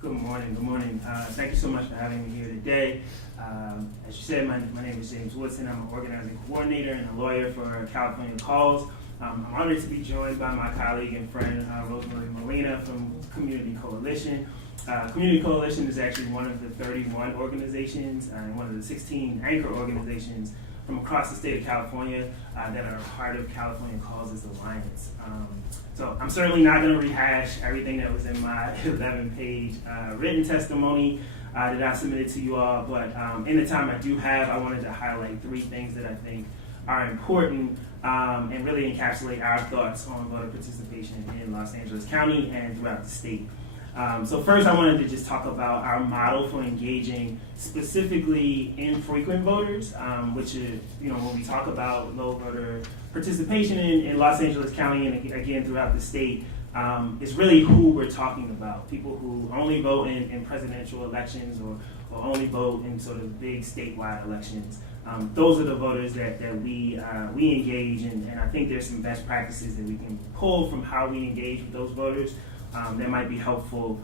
Good morning. Good morning. Thank you so much for having me here today. As you said, my name is James Woodson. I'm an organizing coordinator and a lawyer for California Calls. I'm honored to be joined by my colleague and friend, Rosemary Molina from Community Coalition. Community Coalition is actually one of the 31 organizations and one of the 16 anchor organizations from across the state of California that are part of California Calls' Alliance. So I'm certainly not going to rehash everything that was in my 11-page written testimony that I submitted to you all, but in the time I do have, I wanted to highlight 3 things that I think are important and really encapsulate our thoughts on voter participation in Los Angeles County and throughout the state. So first, I wanted to just talk about our model for engaging specifically infrequent voters, which is, when we talk about low voter participation in Los Angeles County and again throughout the state, it's really who we're talking about. People who only vote in presidential elections or only vote in sort of big statewide elections. Those are the voters that we engage in, and I think there's some best practices that we can pull from how we engage with those voters that might be helpful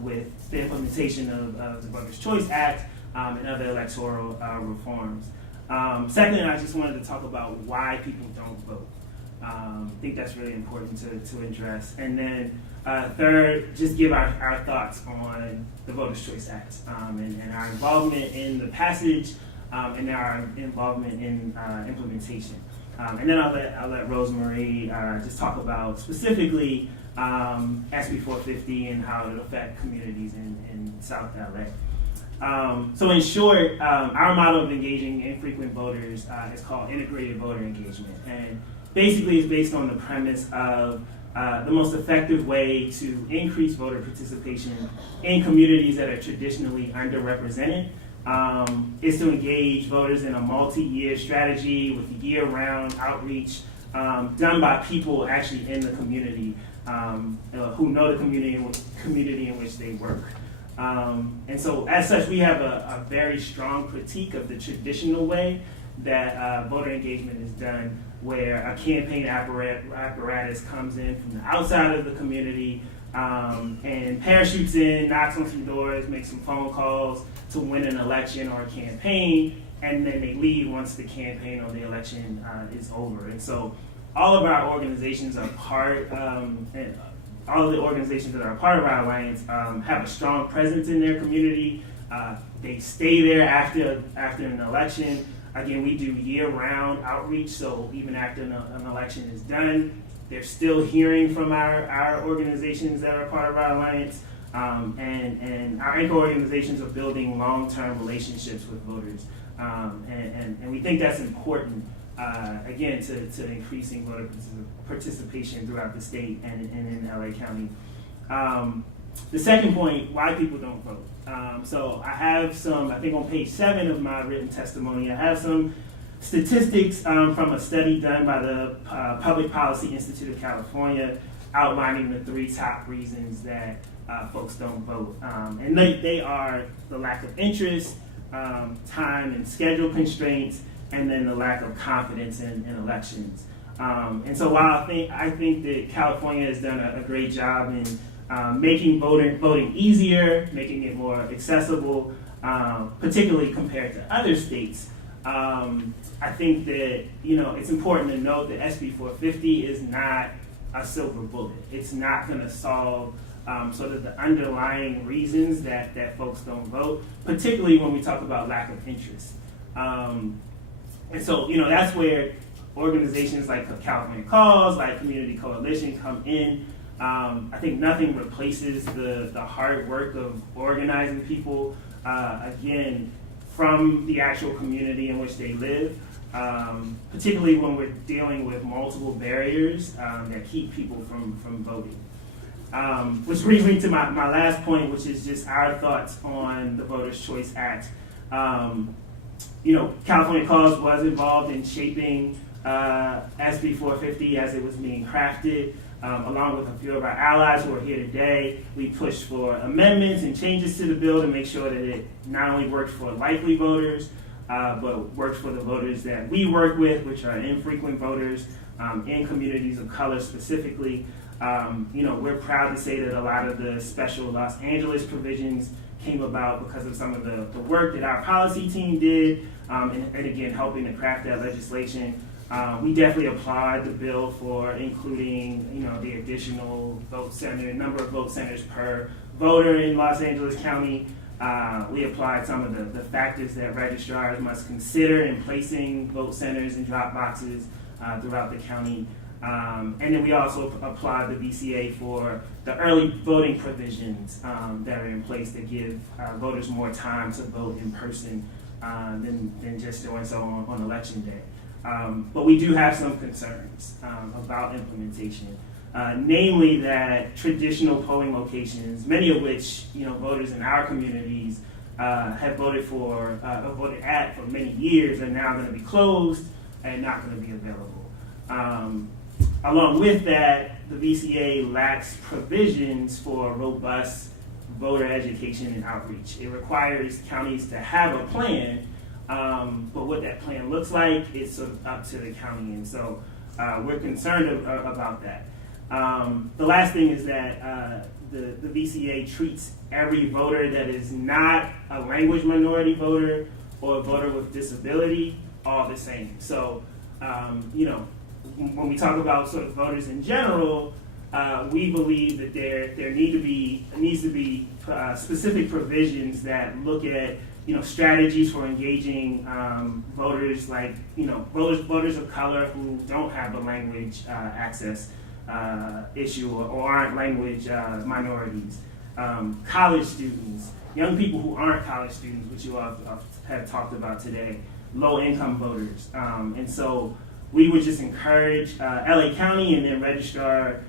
with the implementation of the Voters' Choice Act and other electoral reforms. Second, I just wanted to talk about why people don't vote. I think that's really important to address. And then third, just give our thoughts on the Voters' Choice Act and our involvement in the passage and our involvement in implementation. And then I'll let Rosemary just talk about specifically SB 450 and how it affects communities in South LA. So in short, our model of engaging infrequent voters is called integrated voter engagement. And basically it's based on the premise of the most effective way to increase voter participation in communities that are traditionally underrepresented is to engage voters in a multi-year strategy with year-round outreach done by people actually in the community who know the community in which they work. And so as such, we have a very strong critique of the traditional way that voter engagement is done, where a campaign apparatus comes in from the outside of the community and parachutes in, knocks on some doors, makes some phone calls to win an election or a campaign, and then they leave once the campaign or the election is over. And so all of our organizations are all of the organizations that are part of our alliance have a strong presence in their community. They stay there after an election. Again, we do year-round outreach, so even after an election is done, they're still hearing from our organizations that are part of our alliance. And our anchor organizations are building long-term relationships with voters. And we think that's important. Again, to increasing voter participation throughout the state and in LA County. The second point, why people don't vote. So I have some, I think on page 7 of my written testimony, I have some statistics from a study done by the Public Policy Institute of California outlining the 3 top reasons that folks don't vote. And they are the lack of interest, time and schedule constraints, and then the lack of confidence in elections. And so while I think that California has done a great job in making voting easier, making it more accessible, particularly compared to other states, I think that it's important to note that SB 450 is not a silver bullet. It's not going to solve sort of the underlying reasons that folks don't vote, particularly when we talk about lack of interest. And so, that's where organizations like California Calls, like Community Coalition come in. I think nothing replaces the hard work of organizing people, again, from the actual community in which they live, particularly when we're dealing with multiple barriers that keep people from voting. Which brings me to my last point, which is just our thoughts on the Voters' Choice Act. California Calls was involved in shaping SB 450 as it was being crafted. Along with a few of our allies who are here today, we pushed for amendments and changes to the bill to make sure that it not only worked for likely voters, but worked for the voters that we work with, which are infrequent voters in communities of color specifically. We're proud to say that a lot of the special Los Angeles provisions came about because of some of the work that our policy team did, and again, helping to craft that legislation. We definitely applaud the bill for including, the additional number of vote centers per voter in Los Angeles County. We applied some of the factors that registrars must consider in placing vote centers and drop boxes throughout the county. And then we also applied the VCA for the early voting provisions that are in place that give voters more time to vote in person than just doing so on election day. But we do have some concerns about implementation, namely that traditional polling locations, many of which voters in our communities have voted at for many years, are now going to be closed and not going to be available. Along with that, the VCA lacks provisions for robust voter education and outreach. It requires counties to have a plan, but what that plan looks like is sort of up to the county, and so we're concerned about that. The last thing is that the VCA treats every voter that is not a language minority voter or a voter with disability all the same. So, when we talk about sort of voters in general, we believe that there needs to be specific provisions that look at strategies for engaging voters, like voters of color who don't have a language access issue or aren't language minorities, college students, young people who aren't college students, which you all have talked about today, low-income voters, and so we would just encourage LA County and then registrar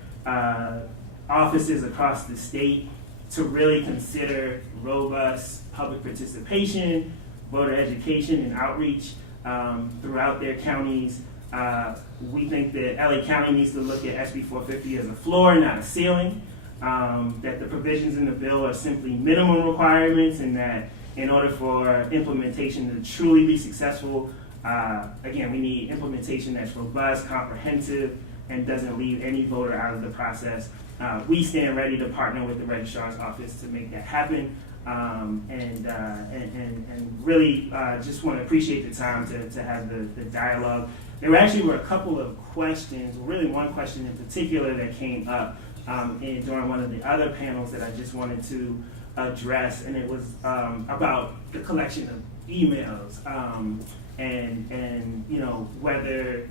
offices across the state to really consider robust public participation, voter education, and outreach throughout their counties. We think that LA County needs to look at SB 450 as a floor, not a ceiling, that the provisions in the bill are simply minimum requirements, and that in order for implementation to truly be successful, again, we need implementation that's robust, comprehensive, and doesn't leave any voter out of the process. We stand ready to partner with the registrar's office to make that happen, and really just want to appreciate the time to have the dialogue. There were a couple of questions, really one question in particular that came up during one of the other panels that I just wanted to address, and it was about the collection of emails. And whether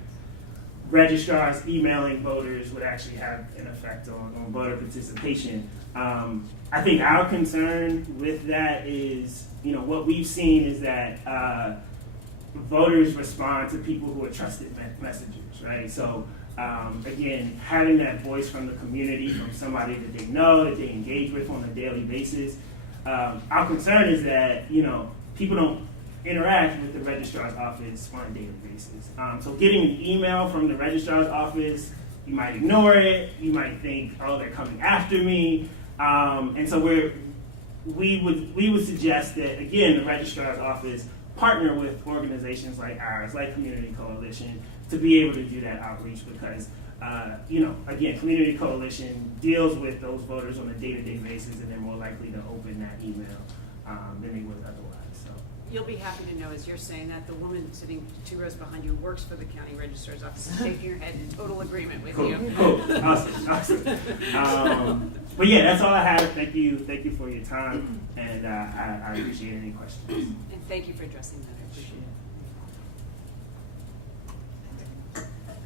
registrars emailing voters would actually have an effect on voter participation. I think our concern with that is, what we've seen is that voters respond to people who are trusted messengers, right? So again, having that voice from the community, from somebody that they know, that they engage with on a daily basis. Our concern is that, people don't interact with the registrar's office on a daily basis. So getting an email from the registrar's office, you might ignore it, you might think, oh, they're coming after me. And so we would suggest that, again, the registrar's office partner with organizations like ours, like Community Coalition, to be able to do that outreach because, again, Community Coalition deals with those voters on a day-to-day basis, and they're more likely to open that email than they would otherwise. So. You'll be happy to know, as you're saying that, the woman sitting 2 rows behind you works for the county registrar's office, shaking her head in total agreement with you. Cool. Awesome. But yeah, that's all I have. Thank you for your time, and I appreciate any questions. And thank you for addressing that. I appreciate it.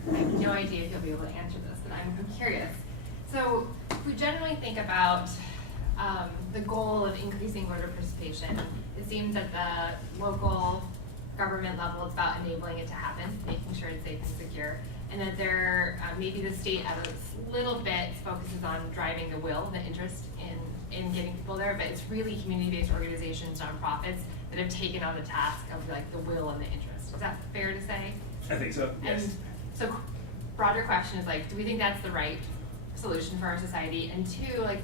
I have no idea if you'll be able to answer this, but I'm curious. So we generally think about the goal of increasing voter participation. It seems at the local government level, it's about enabling it to happen, making sure it's safe and secure, and that there maybe the state at a little bit focuses on driving the will, the interest in getting people there, but it's really community-based organizations, nonprofits that have taken on the task of like the will and the interest. Is that fair to say? I think so. Yes. And so, broader question is like, do we think that's the right solution for our society? And two, like,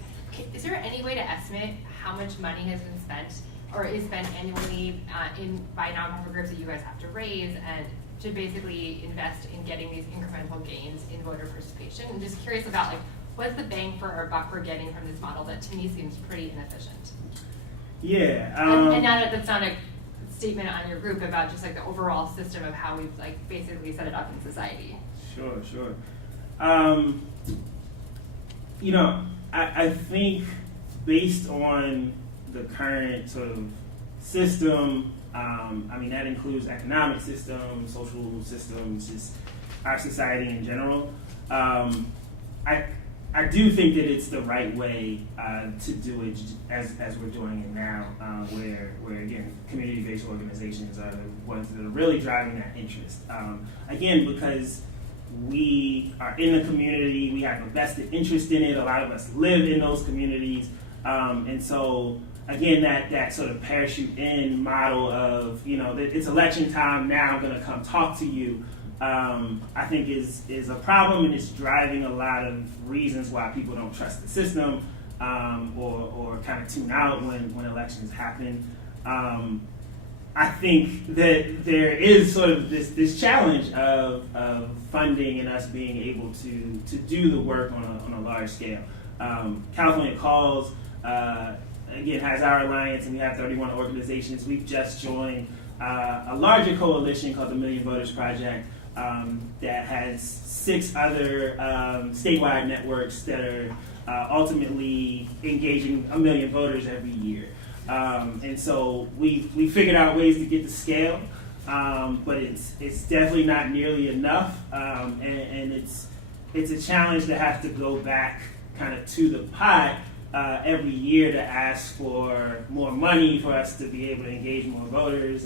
is there any way to estimate how much money has been spent or is spent annually by nonprofit groups that you guys have to raise and to basically invest in getting these incremental gains in voter participation? I'm just curious about like what's the bang for our buck we're getting from this model that to me seems pretty inefficient? Yeah. And now that's not a statement on your group about just like the overall system of how we've like basically set it up in society. Sure. I think based on the current sort of system, that includes economic system, social systems, just our society in general. I do think that it's the right way to do it as we're doing it now, where again, community-based organizations are the ones that are really driving that interest. Again, because we are in the community, we have a vested interest in it, a lot of us live in those communities, and so again, that sort of parachute in model of, it's election time, now I'm gonna come talk to you, I think is a problem, and it's driving a lot of reasons why people don't trust the system, or kind of tune out when elections happen. I think that there is sort of this challenge of funding and us being able to do the work on a large scale. California Calls, again, has our alliance, and we have 31 organizations. We've just joined a larger coalition called the Million Voters Project, that has 6 other statewide networks that are ultimately engaging 1 million voters every year. And so we figured out ways to get to scale, but it's definitely not nearly enough, and it's a challenge to have to go back kind of to the pot every year to ask for more money for us to be able to engage more voters,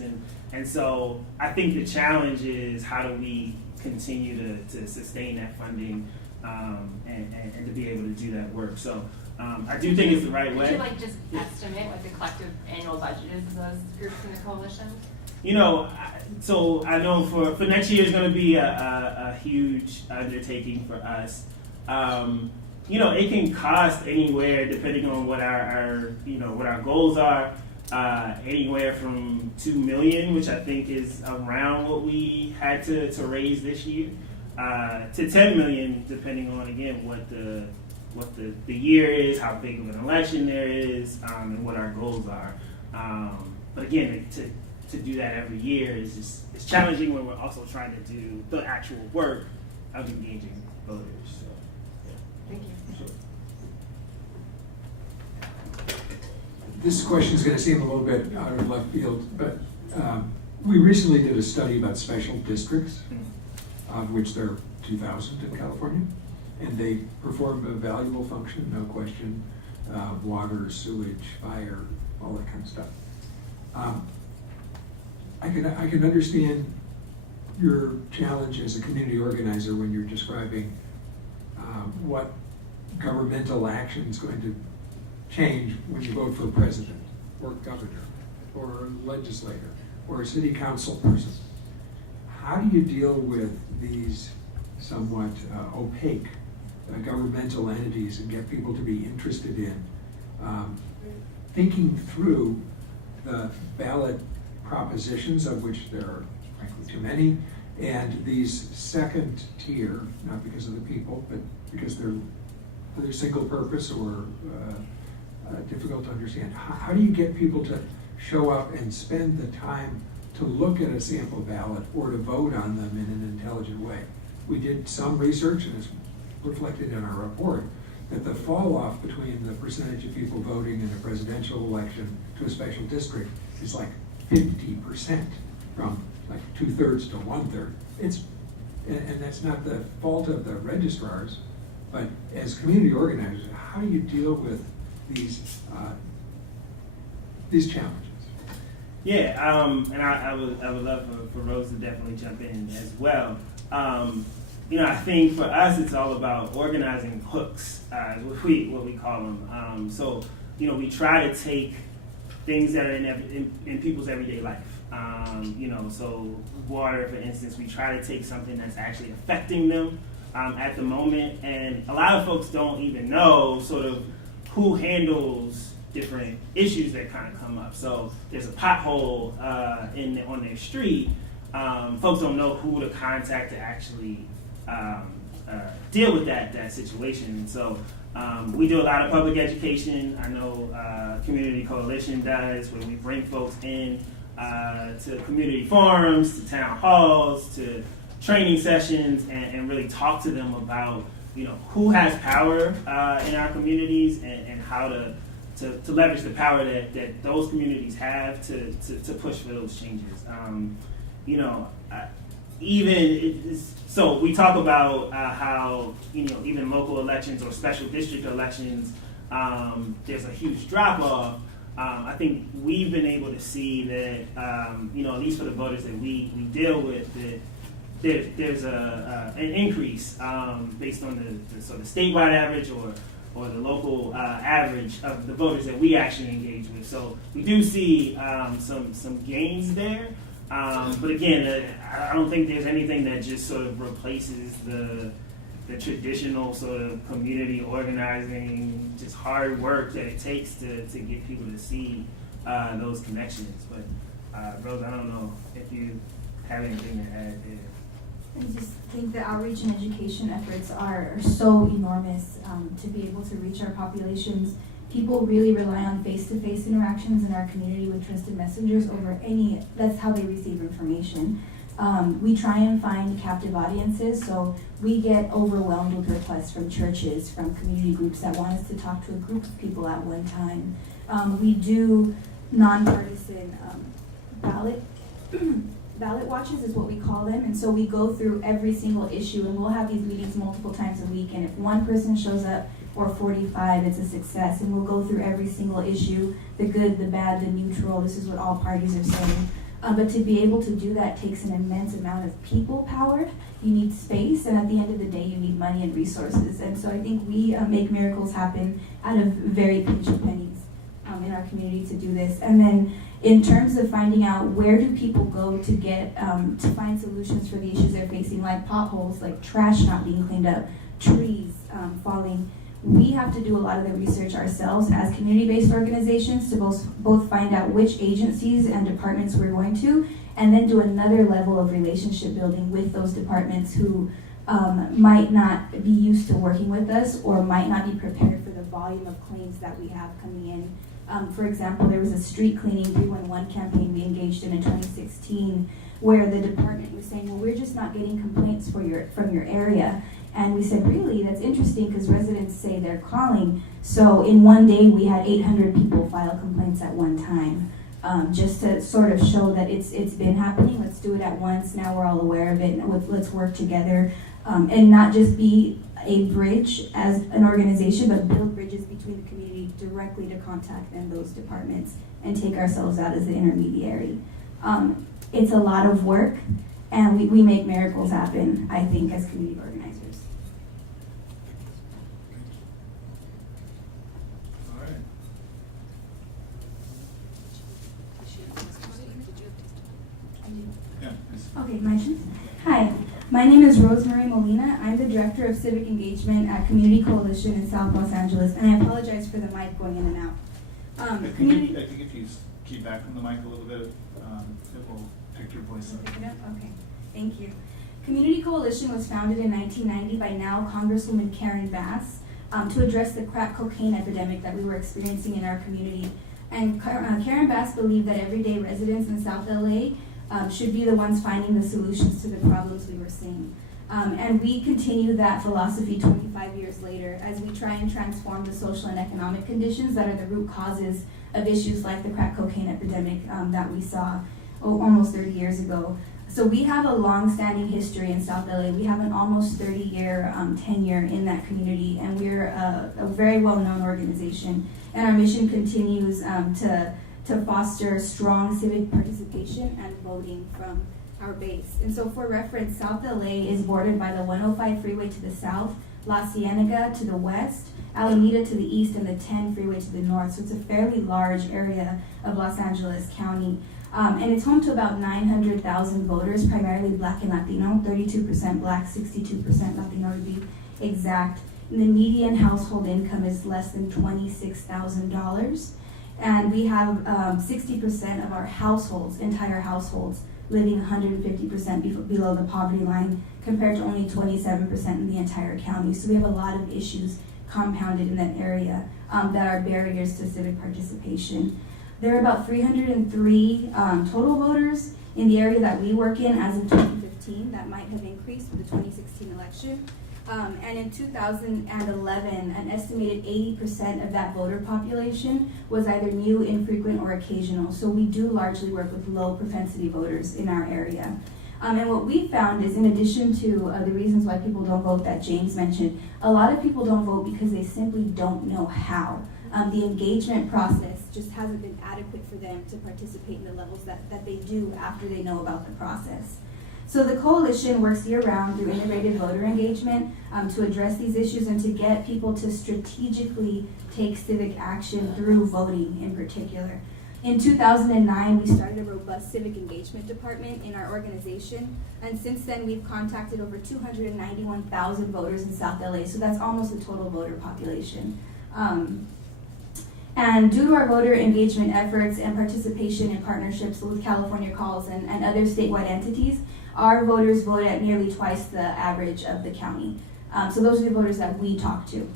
and so I think the challenge is how do we continue to sustain that funding, and to be able to do that work. So I do think it's the right way. Could you just estimate what the collective annual budget is of those groups in the coalition? So I know for next year is going to be a huge undertaking for us. It can cost anywhere, depending on what our goals are, anywhere from $2 million, which I think is around what we had to raise this year, to $10 million, depending on again what the year is, how big of an election there is, and what our goals are. But again, to do that every year it's challenging when we're also trying to do the actual work of engaging voters. So, yeah. Thank you. Sure. This question is going to seem a little bit out of left field, but we recently did a study about special districts, of which there are 2,000 in California, and they perform a valuable function, no question, water, sewage, fire, all that kind of stuff. I can understand your challenge as a community organizer when you're describing what governmental action is going to change when you vote for a president or governor or legislator or a city council person. How do you deal with these somewhat opaque governmental entities and get people to be interested in thinking through the ballot propositions, of which there are frankly too many, and these second tier, not because of the people, but because they're single purpose or difficult to understand. How do you get people to show up and spend the time to look at a sample ballot or to vote on them in an intelligent way? We did some research, and it's reflected in our report, that the fall off between the percentage of people voting in a presidential election to a special district is like 50%, from like 2/3 to 1/3. And that's not the fault of the registrars, but as community organizers, how do you deal with these challenges? Yeah, and I would love for Rose to definitely jump in as well. I think for us it's all about organizing hooks, what we call them. So we try to take things that are in people's everyday life. So water, for instance, we try to take something that's actually affecting them at the moment, and a lot of folks don't even know sort of who handles different issues that kind of come up. So there's a pothole on their street. Folks don't know who to contact to actually deal with that situation. And so we do a lot of public education. I know Community Coalition does, where we bring folks in to community forums, to town halls, to training sessions, and really talk to them about, who has power in our communities and how to leverage the power that those communities have to push for those changes. So we talk about how, even local elections or special district elections, there's a huge drop off. I think we've been able to see that, at least for the voters that we deal with, that there's an increase based on the sort of statewide average or the local average of the voters that we actually engage with. So we do see some gains there. But again, I don't think there's anything that just sort of replaces the traditional sort of community organizing, just hard work that it takes to get people to see those connections. But Rose, I don't know if you have anything to add there. I just think the outreach and education efforts are so enormous to be able to reach our populations. People really rely on face-to-face interactions in our community with trusted messengers that's how they receive information. We try and find captive audiences, so we get overwhelmed with requests from churches, from community groups that want us to talk to a group of people at one time. We do nonpartisan ballot watches is what we call them, and so we go through every single issue, and we'll have these meetings multiple times a week, and if one person shows up or 45, it's a success, and we'll go through every single issue, the good, the bad, the neutral. This is what all parties are saying. But to be able to do that takes an immense amount of people power. You need space, and at the end of the day, you need money and resources. And so I think we make miracles happen out of very pinched pennies in our community to do this. And then in terms of finding out where do people go to get to find solutions for the issues they're facing, like potholes, like trash not being cleaned up, trees falling, we have to do a lot of the research ourselves as community-based organizations to both find out which agencies and departments we're going to, and then do another level of relationship building with those departments who might not be used to working with us or might not be prepared for the volume of claims that we have coming in. For example, there was a street cleaning 311 campaign we engaged in 2016 where the department was saying, well, we're just not getting complaints from your area. And we said, really? That's interesting because residents say they're calling. So in one day, we had 800 people file complaints at one time, just to sort of show that it's been happening. Let's do it at once. Now we're all aware of it. Let's work together and not just be a bridge as an organization, but build bridges between the community directly to contact then those departments and take ourselves out as the intermediary. It's a lot of work, and we make miracles happen, I think, as community organizers. Okay, my turn. Hi, my name is Rosemary Molina. I'm the Director of Civic Engagement at Community Coalition in South Los Angeles, and I apologize for the mic going in and out. I think if you keep back from the mic a little bit, it will pick your voice up. Pick it up? Okay, thank you. Community Coalition was founded in 1990 by now Congresswoman Karen Bass to address the crack cocaine epidemic that we were experiencing in our community. And Karen Bass believed that everyday residents in South LA should be the ones finding the solutions to the problems we were seeing. And we continue that philosophy 25 years later as we try and transform the social and economic conditions that are the root causes of issues like the crack cocaine epidemic that we saw almost 30 years ago. So we have a long-standing history in South LA. We have an almost 30-year tenure in that community, and we're a very well-known organization. And our mission continues to foster strong civic participation and voting from our base. And so for reference, South LA is bordered by the 105 freeway to the south, La Cienega to the west, Alameda to the east, and the 10 freeway to the north. So it's a fairly large area of Los Angeles County. And it's home to about 900,000 voters, primarily Black and Latino, 32% Black, 62% Latino to be exact. And the median household income is less than $26,000. And we have 60% of our households, entire households, living 150% below the poverty line, compared to only 27% in the entire county. So we have a lot of issues compounded in that area that are barriers to civic participation. There are about 303 total voters in the area that we work in as of 2015. That might have increased with the 2016 election. And in 2011, an estimated 80% of that voter population was either new, infrequent, or occasional. So we do largely work with low propensity voters in our area. And what we found is, in addition to the reasons why people don't vote that James mentioned, a lot of people don't vote because they simply don't know how. The engagement process just hasn't been adequate for them to participate in the levels that they do after they know about the process. So the coalition works year-round through integrated voter engagement to address these issues and to get people to strategically take civic action through voting in particular. In 2009, we started a robust civic engagement department in our organization, and since then we've contacted over 291,000 voters in South LA, so that's almost the total voter population. And due to our voter engagement efforts and participation in partnerships with California Calls and other statewide entities, our voters vote at nearly twice the average of the county. So those are the voters that we talk to.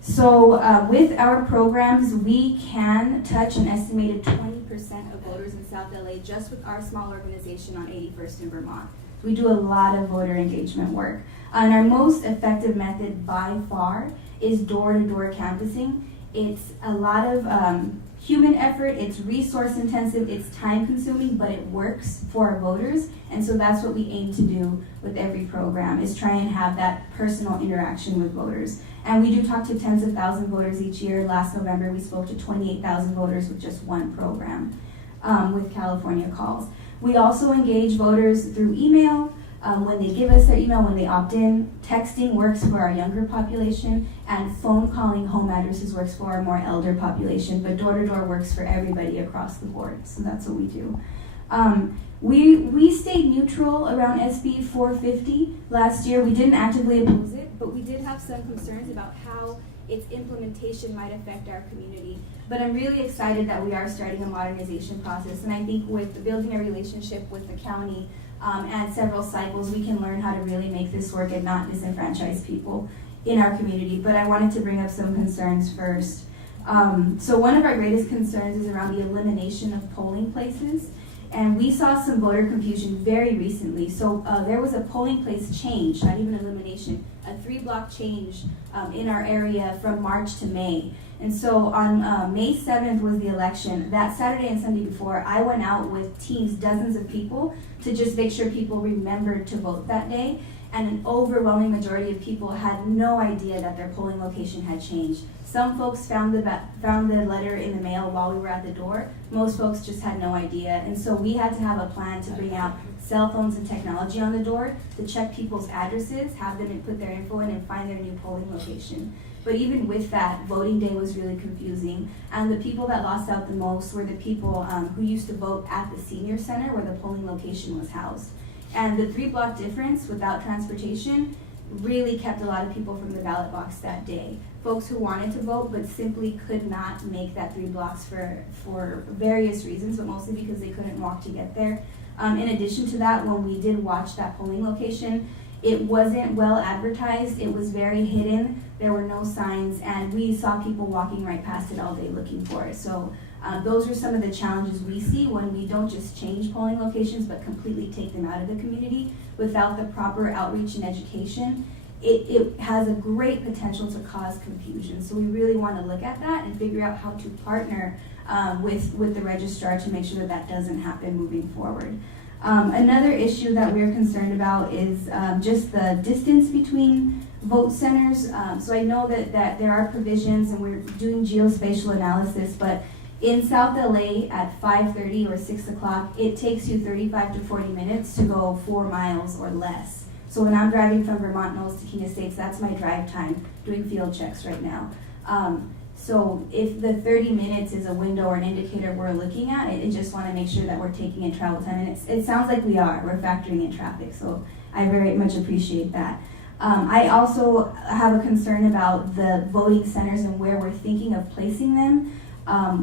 So with our programs, we can touch an estimated 20% of voters in South LA just with our small organization on 81st in Vermont. We do a lot of voter engagement work. And our most effective method by far is door-to-door canvassing. It's a lot of human effort, it's resource intensive, it's time consuming, but it works for our voters. And so that's what we aim to do with every program, is try and have that personal interaction with voters. And we do talk to tens of thousands of voters each year. Last November, we spoke to 28,000 voters with just one program with California Calls. We also engage voters through email, when they give us their email, when they opt in. Texting works for our younger population, and phone calling home addresses works for our more elder population, but door-to-door works for everybody across the board, so that's what we do. We stayed neutral around SB 450 last year. We didn't actively oppose it, but we did have some concerns about how its implementation might affect our community. But I'm really excited that we are starting a modernization process, and I think with building a relationship with the county and several cycles, we can learn how to really make this work and not disenfranchise people in our community. But I wanted to bring up some concerns first. So one of our greatest concerns is around the elimination of polling places. And we saw some voter confusion very recently. So there was a polling place change, not even elimination, a 3-block change in our area from March to May. And so on May 7th was the election. That Saturday and Sunday before, I went out with teams, dozens of people, to just make sure people remembered to vote that day. And an overwhelming majority of people had no idea that their polling location had changed. Some folks found the letter in the mail while we were at the door. Most folks just had no idea. And so we had to have a plan to bring out cell phones and technology on the door to check people's addresses, have them put their info in, and find their new polling location. But even with that, voting day was really confusing. And the people that lost out the most were the people who used to vote at the senior center where the polling location was housed. And the 3-block difference without transportation really kept a lot of people from the ballot box that day. Folks who wanted to vote but simply could not make that 3 blocks for various reasons, but mostly because they couldn't walk to get there. In addition to that, when we did watch that polling location, it wasn't well advertised. It was very hidden. There were no signs, and we saw people walking right past it all day looking for it. So those are some of the challenges we see when we don't just change polling locations but completely take them out of the community without the proper outreach and education. It has a great potential to cause confusion. So we really want to look at that and figure out how to partner with the registrar to make sure that that doesn't happen moving forward. Another issue that we're concerned about is just the distance between vote centers. So I know that there are provisions and we're doing geospatial analysis, but in South LA at 5:30 or 6 o'clock, it takes you 35 to 40 minutes to go 4 miles or less. So when I'm driving from Vermont Knolls to King Estates, that's my drive time, doing field checks right now. So if the 30 minutes is a window or an indicator we're looking at, I just want to make sure that we're taking in travel time. And it sounds like we are. We're factoring in traffic, so I very much appreciate that. I also have a concern about the voting centers and where we're thinking of placing them.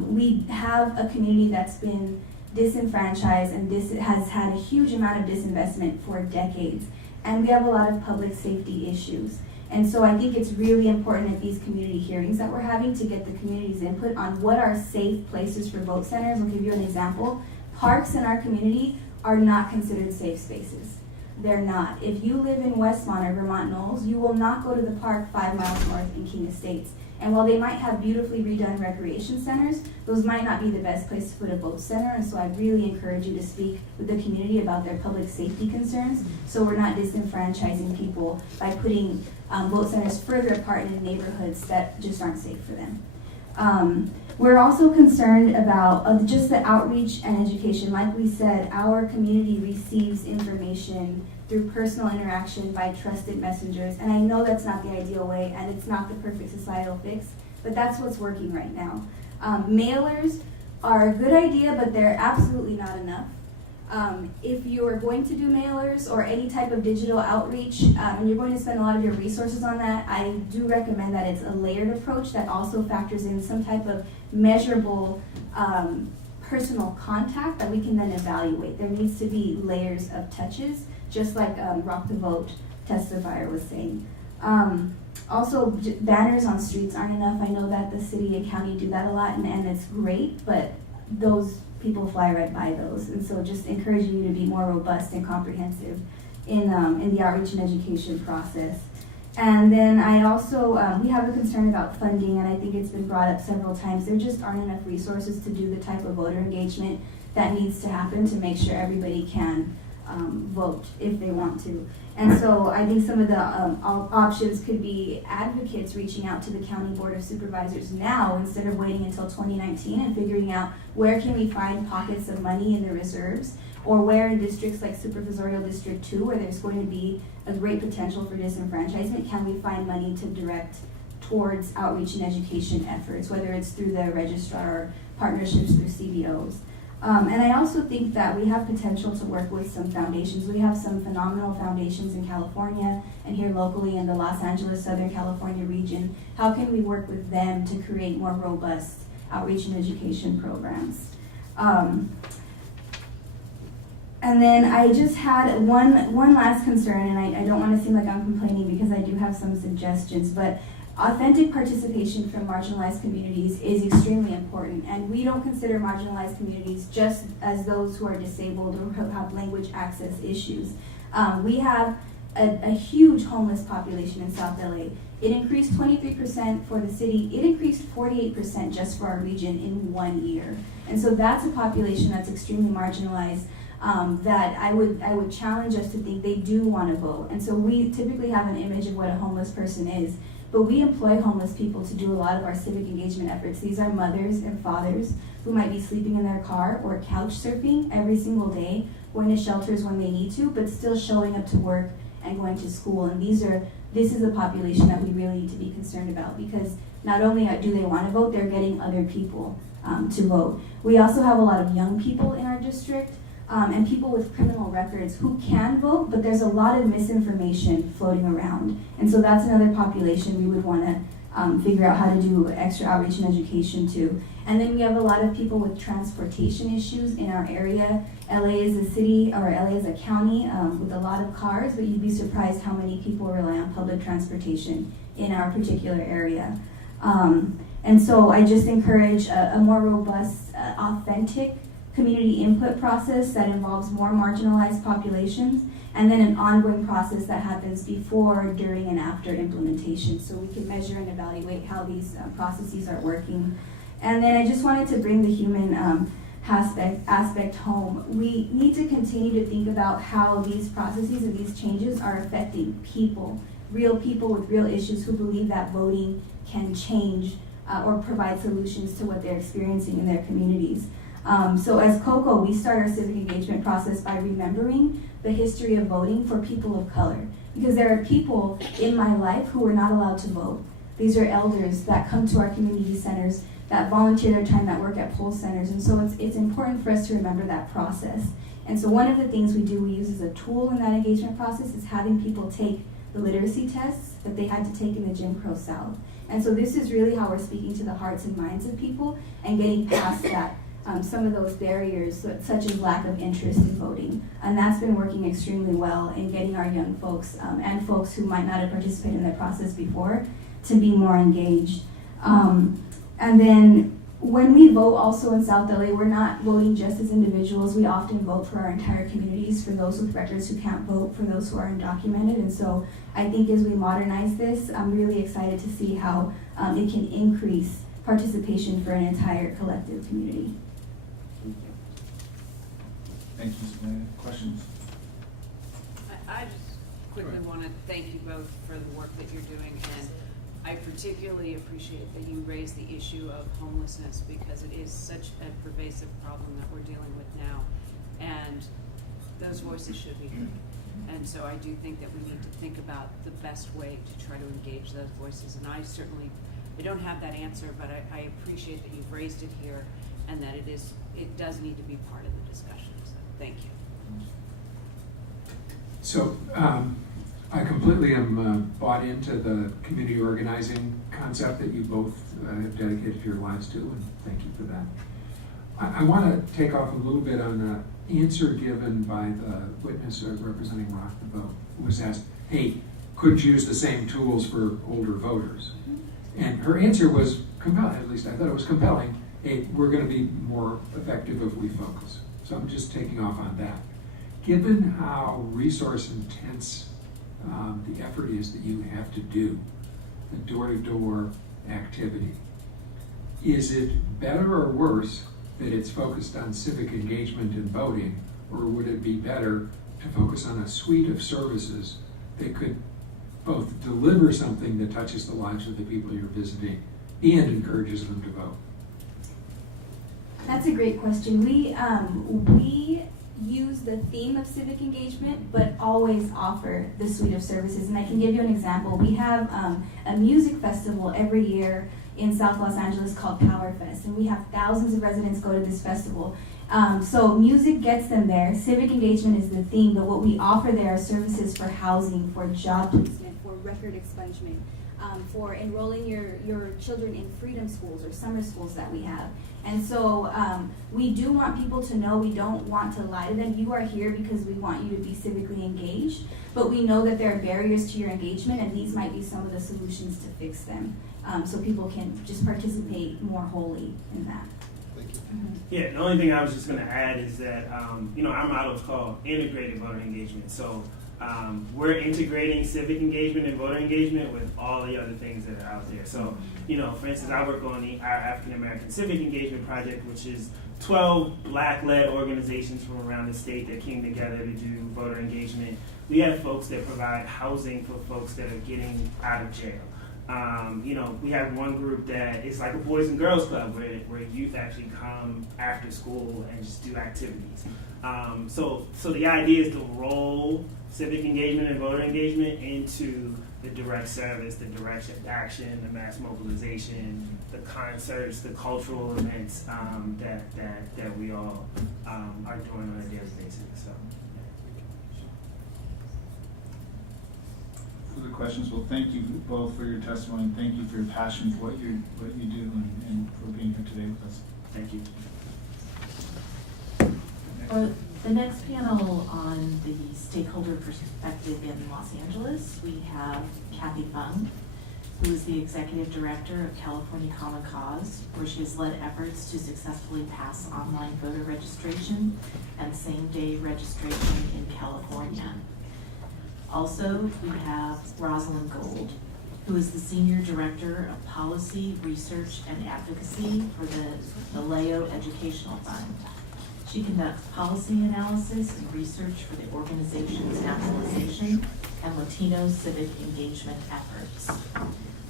We have a community that's been disenfranchised, and this has had a huge amount of disinvestment for decades. And we have a lot of public safety issues. And so I think it's really important at these community hearings that we're having to get the community's input on what are safe places for vote centers. I'll give you an example. Parks in our community are not considered safe spaces. They're not. If you live in Westmont or Vermont Knolls, you will not go to the park 5 miles north in King Estates. And while they might have beautifully redone recreation centers, those might not be the best place to put a vote center. And so I really encourage you to speak with the community about their public safety concerns, so we're not disenfranchising people by putting vote centers further apart in neighborhoods that just aren't safe for them. We're also concerned about just the outreach and education. Like we said, our community receives information through personal interaction by trusted messengers. And I know that's not the ideal way, and it's not the perfect societal fix, but that's what's working right now. Mailers are a good idea, but they're absolutely not enough. If you're going to do mailers or any type of digital outreach, and you're going to spend a lot of your resources on that, I do recommend that it's a layered approach that also factors in some type of measurable personal contact that we can then evaluate. There needs to be layers of touches, just like Rock the Vote testifier was saying. Also, banners on streets aren't enough. I know that the city and county do that a lot, and it's great, but those people fly right by those. And so just encouraging you to be more robust and comprehensive in the outreach and education process. And then I also, we have a concern about funding, and I think it's been brought up several times. There just aren't enough resources to do the type of voter engagement that needs to happen to make sure everybody can vote if they want to. And so I think some of the options could be advocates reaching out to the County Board of Supervisors now instead of waiting until 2019 and figuring out where can we find pockets of money in the reserves, or where in districts like Supervisorial District 2, where there's going to be a great potential for disenfranchisement, can we find money to direct towards outreach and education efforts, whether it's through the registrar or partnerships through CBOs. And I also think that we have potential to work with some foundations. We have some phenomenal foundations in California and here locally in the Los Angeles, Southern California region. How can we work with them to create more robust outreach and education programs? And then I just had one last concern, and I don't want to seem like I'm complaining because I do have some suggestions, but authentic participation from marginalized communities is extremely important, and we don't consider marginalized communities just as those who are disabled or who have language access issues. We have a huge homeless population in South LA. It increased 23% for the city. It increased 48% just for our region in 1 year. And so that's a population that's extremely marginalized, that I would challenge us to think they do want to vote. And so we typically have an image of what a homeless person is, but we employ homeless people to do a lot of our civic engagement efforts. These are mothers and fathers who might be sleeping in their car or couch surfing every single day, going to shelters when they need to, but still showing up to work and going to school. And this is a population that we really need to be concerned about, because not only do they want to vote, they're getting other people to vote. We also have a lot of young people in our district, and people with criminal records who can vote, but there's a lot of misinformation floating around. And so that's another population we would want to figure out how to do extra outreach and education to. And then we have a lot of people with transportation issues in our area. LA is a city, or LA is a county with a lot of cars, but you'd be surprised how many people rely on public transportation in our particular area. And so I just encourage a more robust, authentic community input process that involves more marginalized populations, and then an ongoing process that happens before, during, and after implementation, so we can measure and evaluate how these processes are working. And then I just wanted to bring the human aspect home. We need to continue to think about how these processes and these changes are affecting people, real people with real issues who believe that voting can change or provide solutions to what they're experiencing in their communities. So as COCO, we start our civic engagement process by remembering the history of voting for people of color, because there are people in my life who were not allowed to vote. These are elders that come to our community centers, that volunteer their time, that work at poll centers, and so it's important for us to remember that process. And so one of the things we use as a tool in that engagement process is having people take the literacy tests that they had to take in the Jim Crow South. And so this is really how we're speaking to the hearts and minds of people and getting past that some of those barriers, such as lack of interest in voting. And that's been working extremely well in getting our young folks and folks who might not have participated in the process before to be more engaged. And then when we vote also in South LA, we're not voting just as individuals. We often vote for our entire communities, for those with records who can't vote, for those who are undocumented. And so I think as we modernize this, I'm really excited to see how it can increase participation for an entire collective community. Thank you, Samantha. Questions? I just quickly want to thank you both for the work that you're doing, and I particularly appreciate that you raised the issue of homelessness, because it is such a pervasive problem that we're dealing with now, and those voices should be heard. And so I do think that we need to think about the best way to try to engage those voices, and I don't have that answer, but I appreciate that you've raised it here, and that it does need to be part of the discussion, so thank you. So I completely am bought into the community organizing concept that you both have dedicated your lives to, and thank you for that. I want to take off a little bit on the answer given by the witness representing Rock the Vote, who was asked, hey, could you use the same tools for older voters? And her answer was compelling, at least I thought it was compelling. Hey, we're going to be more effective if we focus. So I'm just taking off on that. Given how resource intense the effort is that you have to do, the door-to-door activity, is it better or worse that it's focused on civic engagement and voting, or would it be better to focus on a suite of services that could both deliver something that touches the lives of the people you're visiting and encourages them to vote? That's a great question. We use the theme of civic engagement, but always offer the suite of services. And I can give you an example. We have a music festival every year in South Los Angeles called Power Fest, and we have thousands of residents go to this festival. So music gets them there. Civic engagement is the theme, but what we offer there are services for housing, for job placement, for record expungement, for enrolling your children in freedom schools or summer schools that we have. And so we do want people to know, we don't want to lie to them. You are here because we want you to be civically engaged, but we know that there are barriers to your engagement, and these might be some of the solutions to fix them, so people can just participate more wholly in that. Thank you. Yeah, the only thing I was just going to add is that, our motto is called integrated voter engagement. So we're integrating civic engagement and voter engagement with all the other things that are out there. So, for instance, I work on our African American Civic Engagement Project, which is 12 Black-led organizations from around the state that came together to do voter engagement. We have folks that provide housing for folks that are getting out of jail. We have one group that is like a Boys and Girls Club where youth actually come after school and just do activities. So the idea is to roll civic engagement and voter engagement into the direct service, the direct action, the mass mobilization, the concerts, the cultural events that we all are doing on a daily basis. So. Further questions? Well, thank you both for your testimony. Thank you for your passion for what you do and for being here today with us. Thank you. For the next panel on the stakeholder perspective in Los Angeles, we have Kathy Fung, who is the Executive Director of California Common Cause, where she has led efforts to successfully pass online voter registration and same-day registration in California. Also, we have Rosalind Gold, who is the Senior Director of Policy, Research, and Advocacy for the Vallejo Educational Fund. She conducts policy analysis and research for the organization's nationalization and Latino civic engagement efforts.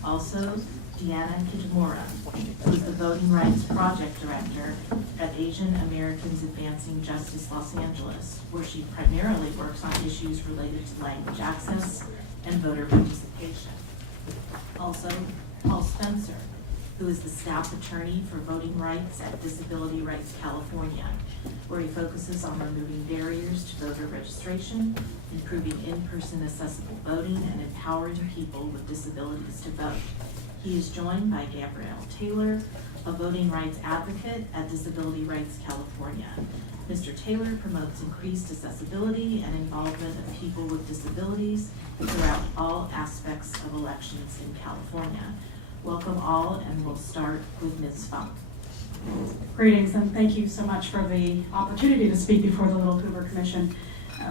Also, Deanna Kitamura, who is the Voting Rights Project Director at Asian Americans Advancing Justice Los Angeles, where she primarily works on issues related to language access and voter participation. Also, Paul Spencer, who is the staff attorney for voting rights at Disability Rights California, where he focuses on removing barriers to voter registration, improving in-person accessible voting, and empowering people with disabilities to vote. He is joined by Gabrielle Taylor, a voting rights advocate at Disability Rights California. Mr. Taylor promotes increased accessibility and involvement of people with disabilities throughout all aspects of elections in California. Welcome all, and we'll start with Ms. Funk. Greetings, and thank you so much for the opportunity to speak before the Little Cougar Commission.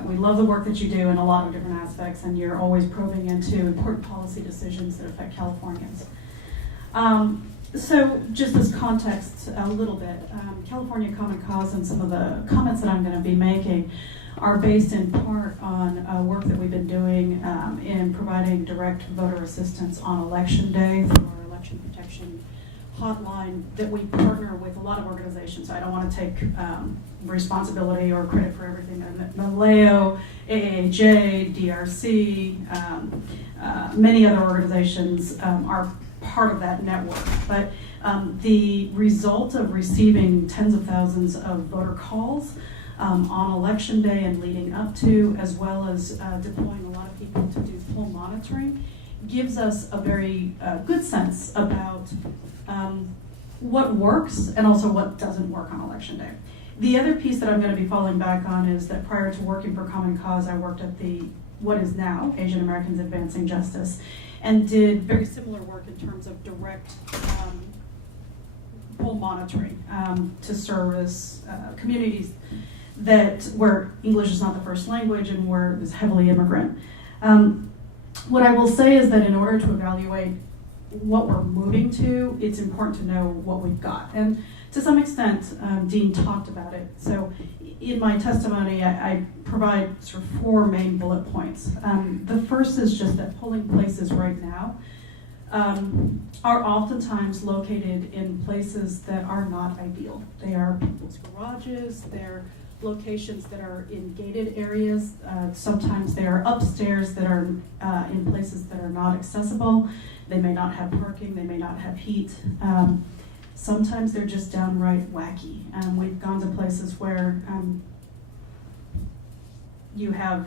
We love the work that you do in a lot of different aspects, and you're always probing into important policy decisions that affect Californians. So just as context a little bit, California Common Cause and some of the comments that I'm going to be making are based in part on work that we've been doing in providing direct voter assistance on Election Day through our election protection hotline that we partner with a lot of organizations. I don't want to take responsibility or credit for everything. Maleo, AAJ, DRC, many other organizations are part of that network. But the result of receiving tens of thousands of voter calls on Election Day and leading up to, as well as deploying a lot of people to do poll monitoring, gives us a very good sense about what works and also what doesn't work on Election Day. The other piece that I'm going to be falling back on is that prior to working for Common Cause, I worked at what is now Asian Americans Advancing Justice, and did very similar work in terms of direct poll monitoring to service communities where English is not the first language and where it's heavily immigrant. What I will say is that in order to evaluate what we're moving to, it's important to know what we've got. And to some extent, Dean talked about it. So in my testimony, I provide sort of 4 main bullet points. The first is just that polling places right now are oftentimes located in places that are not ideal. They are people's garages, they're locations that are in gated areas. Sometimes they are upstairs that are in places that are not accessible. They may not have parking, they may not have heat. Sometimes they're just downright wacky. We've gone to places where you have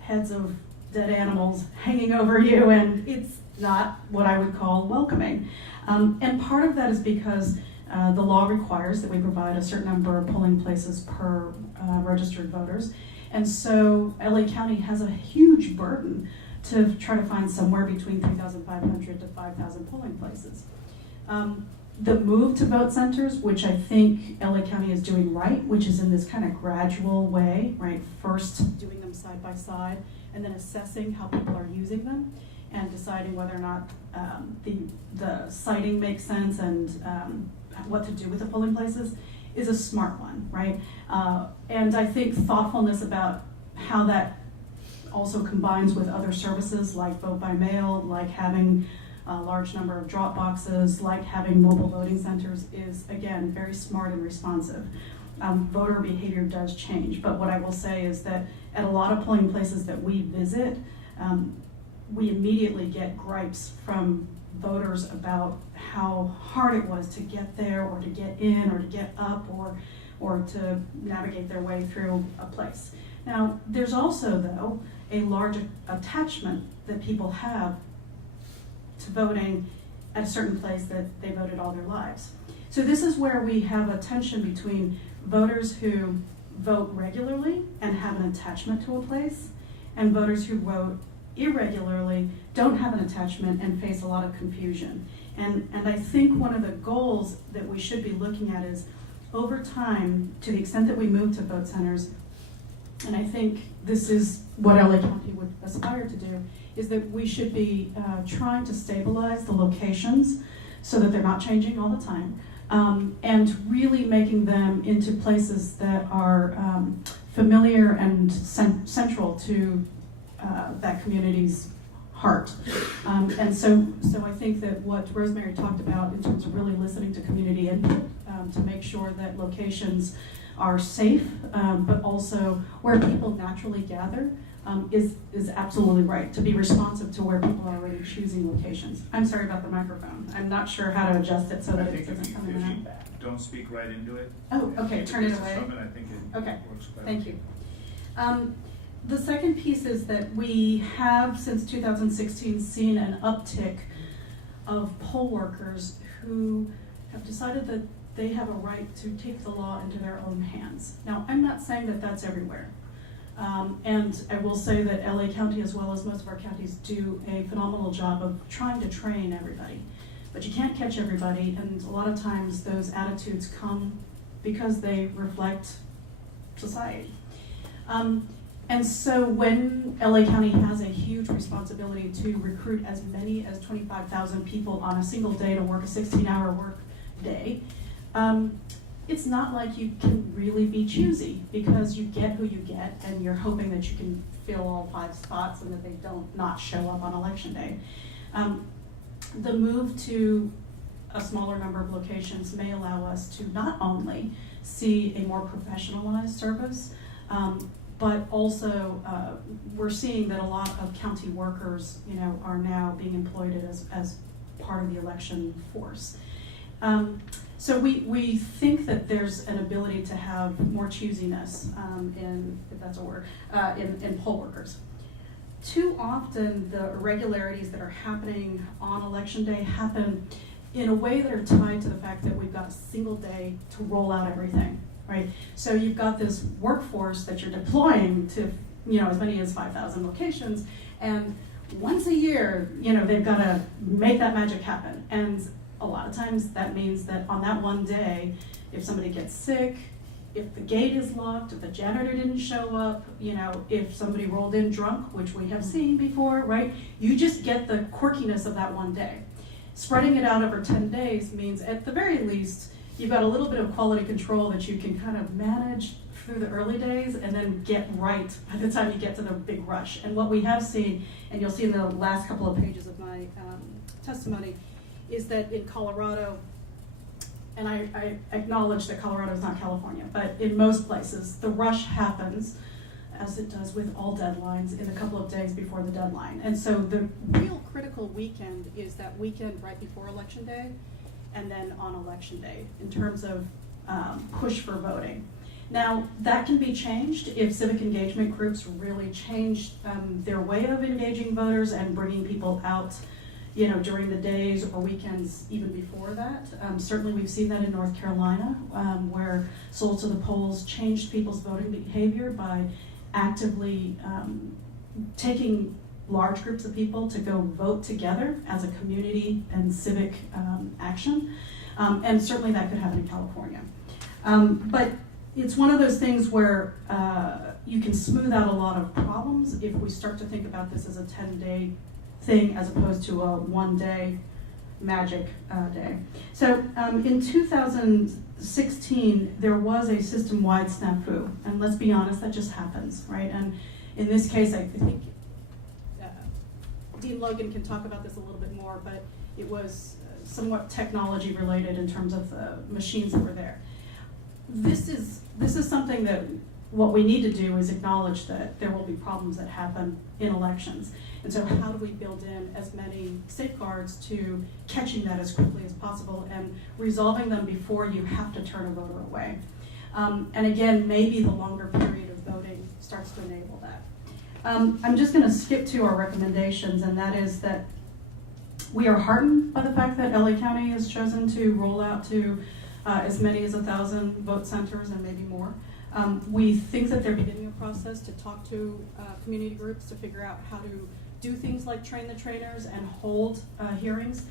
heads of dead animals hanging over you, and it's not what I would call welcoming. And part of that is because the law requires that we provide a certain number of polling places per registered voters. And so LA County has a huge burden to try to find somewhere between 3,500 to 5,000 polling places. The move to vote centers, which I think LA County is doing right, which is in this kind of gradual way, right? First doing them side by side, and then assessing how people are using them, and deciding whether or not the siting makes sense and what to do with the polling places is a smart one, right? And I think thoughtfulness about how that also combines with other services like vote by mail, like having a large number of drop boxes, like having mobile voting centers is, again, very smart and responsive. Voter behavior does change, but what I will say is that at a lot of polling places that we visit, we immediately get gripes from voters about how hard it was to get there or to get in or to get up or to navigate their way through a place. Now, there's also, though, a large attachment that people have to voting at a certain place that they voted all their lives. So this is where we have a tension between voters who vote regularly and have an attachment to a place, and voters who vote irregularly, don't have an attachment, and face a lot of confusion. And I think one of the goals that we should be looking at is, over time, to the extent that we move to vote centers, and I think this is what LA County would aspire to do, is that we should be trying to stabilize the locations so that they're not changing all the time, and really making them into places that are familiar and central to that community's heart. And so I think that what Rosemary talked about in terms of really listening to community input to make sure that locations are safe, but also where people naturally gather, is absolutely right, to be responsive to where people are already choosing locations. I'm sorry about the microphone. I'm not sure how to adjust it so that it doesn't come in and out. If you don't speak right into it. Oh, okay, turn it away. I think it Okay, works better. thank you. The second piece is that we have, since 2016, seen an uptick of poll workers who have decided that they have a right to take the law into their own hands. Now, I'm not saying that that's everywhere. And I will say that LA County, as well as most of our counties, do a phenomenal job of trying to train everybody. But you can't catch everybody, and a lot of times those attitudes come because they reflect society. And so when LA County has a huge responsibility to recruit as many as 25,000 people on a single day to work a 16-hour work day, it's not like you can really be choosy, because you get who you get and you're hoping that you can fill all 5 spots and that they don't not show up on election day. The move to a smaller number of locations may allow us to not only see a more professionalized service, but also we're seeing that a lot of county workers, are now being employed as part of the election force. So we think that there's an ability to have more choosiness in, if that's a word, in poll workers. Too often, the irregularities that are happening on election day happen in a way that are tied to the fact that we've got a single day to roll out everything, right? So you've got this workforce that you're deploying to, as many as 5,000 locations, and once a year, they've got to make that magic happen. And a lot of times that means that on that one day, if somebody gets sick, if the gate is locked, if the janitor didn't show up, if somebody rolled in drunk, which we have seen before, right? You just get the quirkiness of that one day. Spreading it out over 10 days means, at the very least, you've got a little bit of quality control that you can kind of manage through the early days and then get right by the time you get to the big rush. And what we have seen, and you'll see in the last couple of pages of my testimony, is that in Colorado, and I acknowledge that Colorado is not California, but in most places, the rush happens, as it does with all deadlines, in a couple of days before the deadline. And so the real critical weekend is that weekend right before Election Day, and then on Election Day, in terms of push for voting. Now, that can be changed if civic engagement groups really change their way of engaging voters and bringing people out during the days or weekends even before that. Certainly we've seen that in North Carolina, where Souls to the Polls changed people's voting behavior by actively taking large groups of people to go vote together as a community and civic action. And certainly that could happen in California. But it's one of those things where you can smooth out a lot of problems if we start to think about this as a 10-day thing as opposed to a one-day magic day. So in 2016, there was a system-wide snafu, and let's be honest, that just happens, right? And in this case, I think Dean Logan can talk about this a little bit more, but it was somewhat technology related in terms of the machines that were there. This is something that what we need to do is acknowledge that there will be problems that happen in elections. And so how do we build in as many safeguards to catching that as quickly as possible and resolving them before you have to turn a voter away? And again, maybe the longer period of voting starts to enable that. I'm just going to skip to our recommendations, and that is that we are heartened by the fact that LA County has chosen to roll out to as many as 1,000 vote centers and maybe more. We think that they're beginning a process to talk to community groups to figure out how to do things like train the trainers and hold hearings.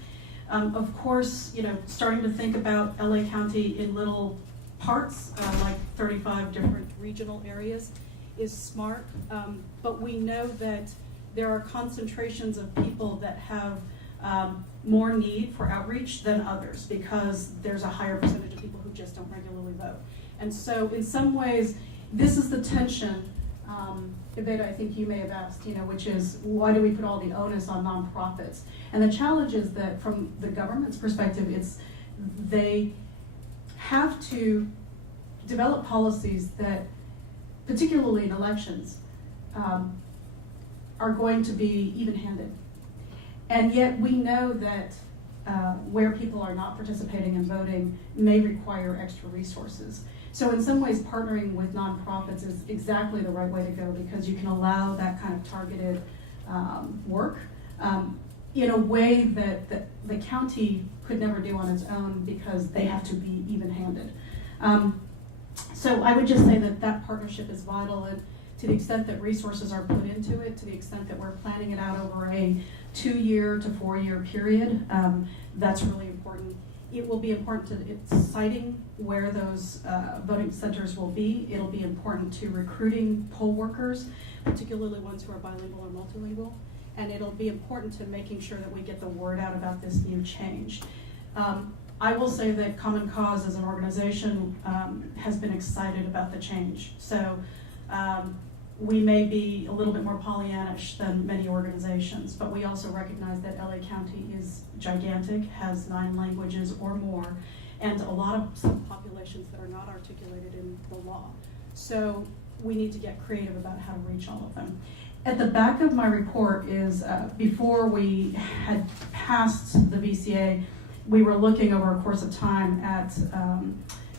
Of course, starting to think about LA County in little parts, like 35 different regional areas, is smart. But we know that there are concentrations of people that have more need for outreach than others because there's a higher percentage of people who just don't regularly vote. And so in some ways, this is the tension, Yvette, I think you may have asked, which is why do we put all the onus on nonprofits? And the challenge is that from the government's perspective, they have to develop policies that, particularly in elections, are going to be even-handed. And yet we know that where people are not participating in voting may require extra resources. So in some ways, partnering with nonprofits is exactly the right way to go because you can allow that kind of targeted work. in a way that the county could never do on its own because they have to be even-handed. So I would just say that that partnership is vital, and to the extent that resources are put into it, to the extent that we're planning it out over a 2-year to 4-year period, that's really important. It will be important to citing where those voting centers will be. It'll be important to recruiting poll workers, particularly ones who are bilingual or multilingual. And it'll be important to making sure that we get the word out about this new change. I will say that Common Cause as an organization has been excited about the change. So we may be a little bit more Pollyannish than many organizations, but we also recognize that LA County is gigantic, has 9 languages or more, and a lot of subpopulations that are not articulated in the law. So we need to get creative about how to reach all of them. At the back of my report is, before we had passed the VCA, we were looking over a course of time at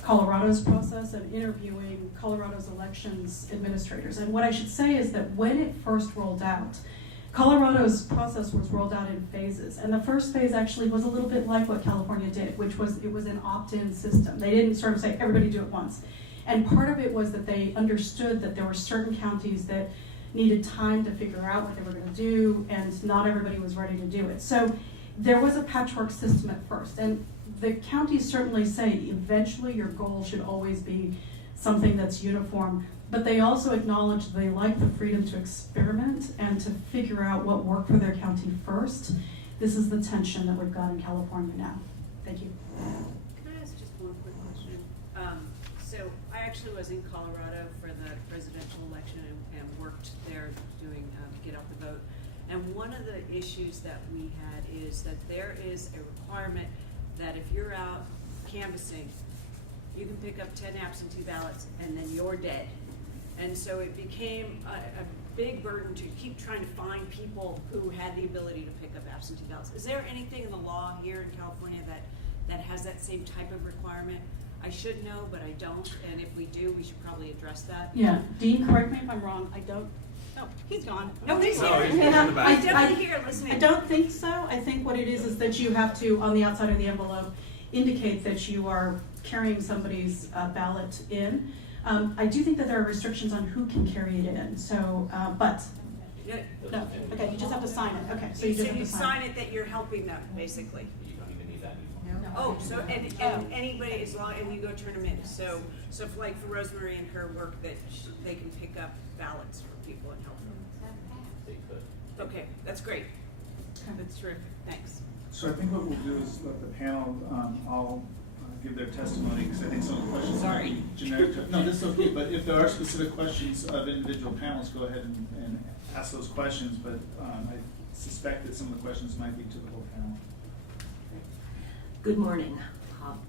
Colorado's process and interviewing Colorado's elections administrators. And what I should say is that when it first rolled out, Colorado's process was rolled out in phases. And the first phase actually was a little bit like what California did, which was it was an opt-in system. They didn't sort of say, everybody do it once. And part of it was that they understood that there were certain counties that needed time to figure out what they were going to do, and not everybody was ready to do it. So there was a patchwork system at first. And the counties certainly say eventually your goal should always be something that's uniform, but they also acknowledge they like the freedom to experiment and to figure out what worked for their county first. This is the tension that we've got in California now. Thank you. Can I ask just one quick question? So I actually was in Colorado for the presidential election and worked there doing Get Out the Vote. And one of the issues that we had is that there is a requirement that if you're out canvassing, you can pick up 10 absentee ballots and then you're dead. And so it became a big burden to keep trying to find people who had the ability to pick up absentee ballots. Is there anything in the law here in California that has that same type of requirement? I should know, but I don't, and if we do, we should probably address that. Yeah, Dean, correct me if I'm wrong. I don't. Oh, he's gone. No, he's No, here. he's in the back. He's definitely here listening. I don't think so. I think what it is that you have to, on the outside of the envelope, indicate that you are carrying somebody's ballot in. I do think that there are restrictions on who can carry it in. So, but Yeah. no. Okay, you just have to sign it. Okay, so you So just have you to sign it that you're helping them, basically. You don't even need that anymore. Oh, so, and anybody, as long, and you go turn them in. So for like for Rosemary and her work, that they can pick up ballots for people and help them. They could. Okay, that's great. That's terrific. Thanks. So I think what we'll do is let the panel all give their testimony, because I think some of the questions might be generic. No, that's okay, but if there are specific questions of individual panels, go ahead and ask those questions, but I suspect that some of the questions might be to the whole panel. Good morning.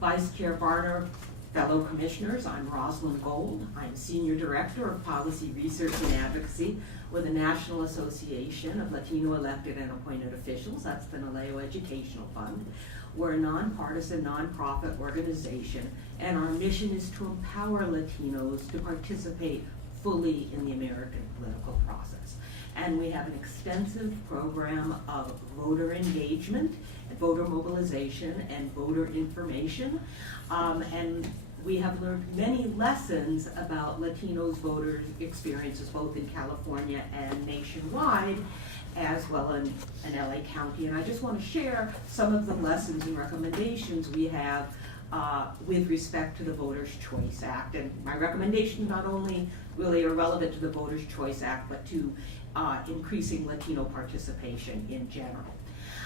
Vice Chair Varner, fellow commissioners, I'm Rosalind Gold. I'm Senior Director of Policy Research and Advocacy with the National Association of Latino Elected and Appointed Officials. That's the NALEO Educational Fund. We're a nonpartisan, nonprofit organization, and our mission is to empower Latinos to participate fully in the American political process. And we have an extensive program of voter engagement, voter mobilization, and voter information. And we have learned many lessons about Latinos voters' experiences both in California and nationwide, as well in LA County. And I just want to share some of the lessons and recommendations we have with respect to the Voters' Choice Act. And my recommendations not only really are relevant to the Voters' Choice Act, but to increasing Latino participation in general.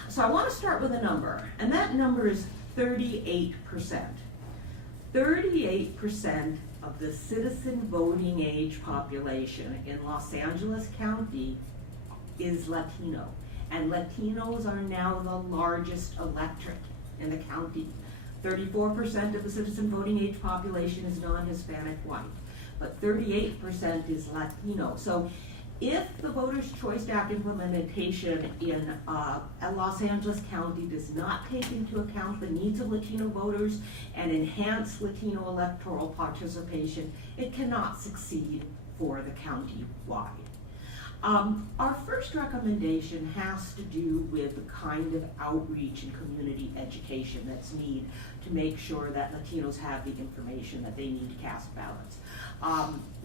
So I want to start with a number, and that number is 38%. 38% of the citizen voting age population in Los Angeles County is Latino, and Latinos are now the largest electorate in the county. 34% of the citizen voting age population is non-Hispanic white, but 38% is Latino. So if the Voters' Choice Act implementation in Los Angeles County does not take into account the needs of Latino voters and enhance Latino electoral participation, it cannot succeed for the county-wide. Our first recommendation has to do with the kind of outreach and community education that's needed to make sure that Latinos have the information that they need to cast ballots.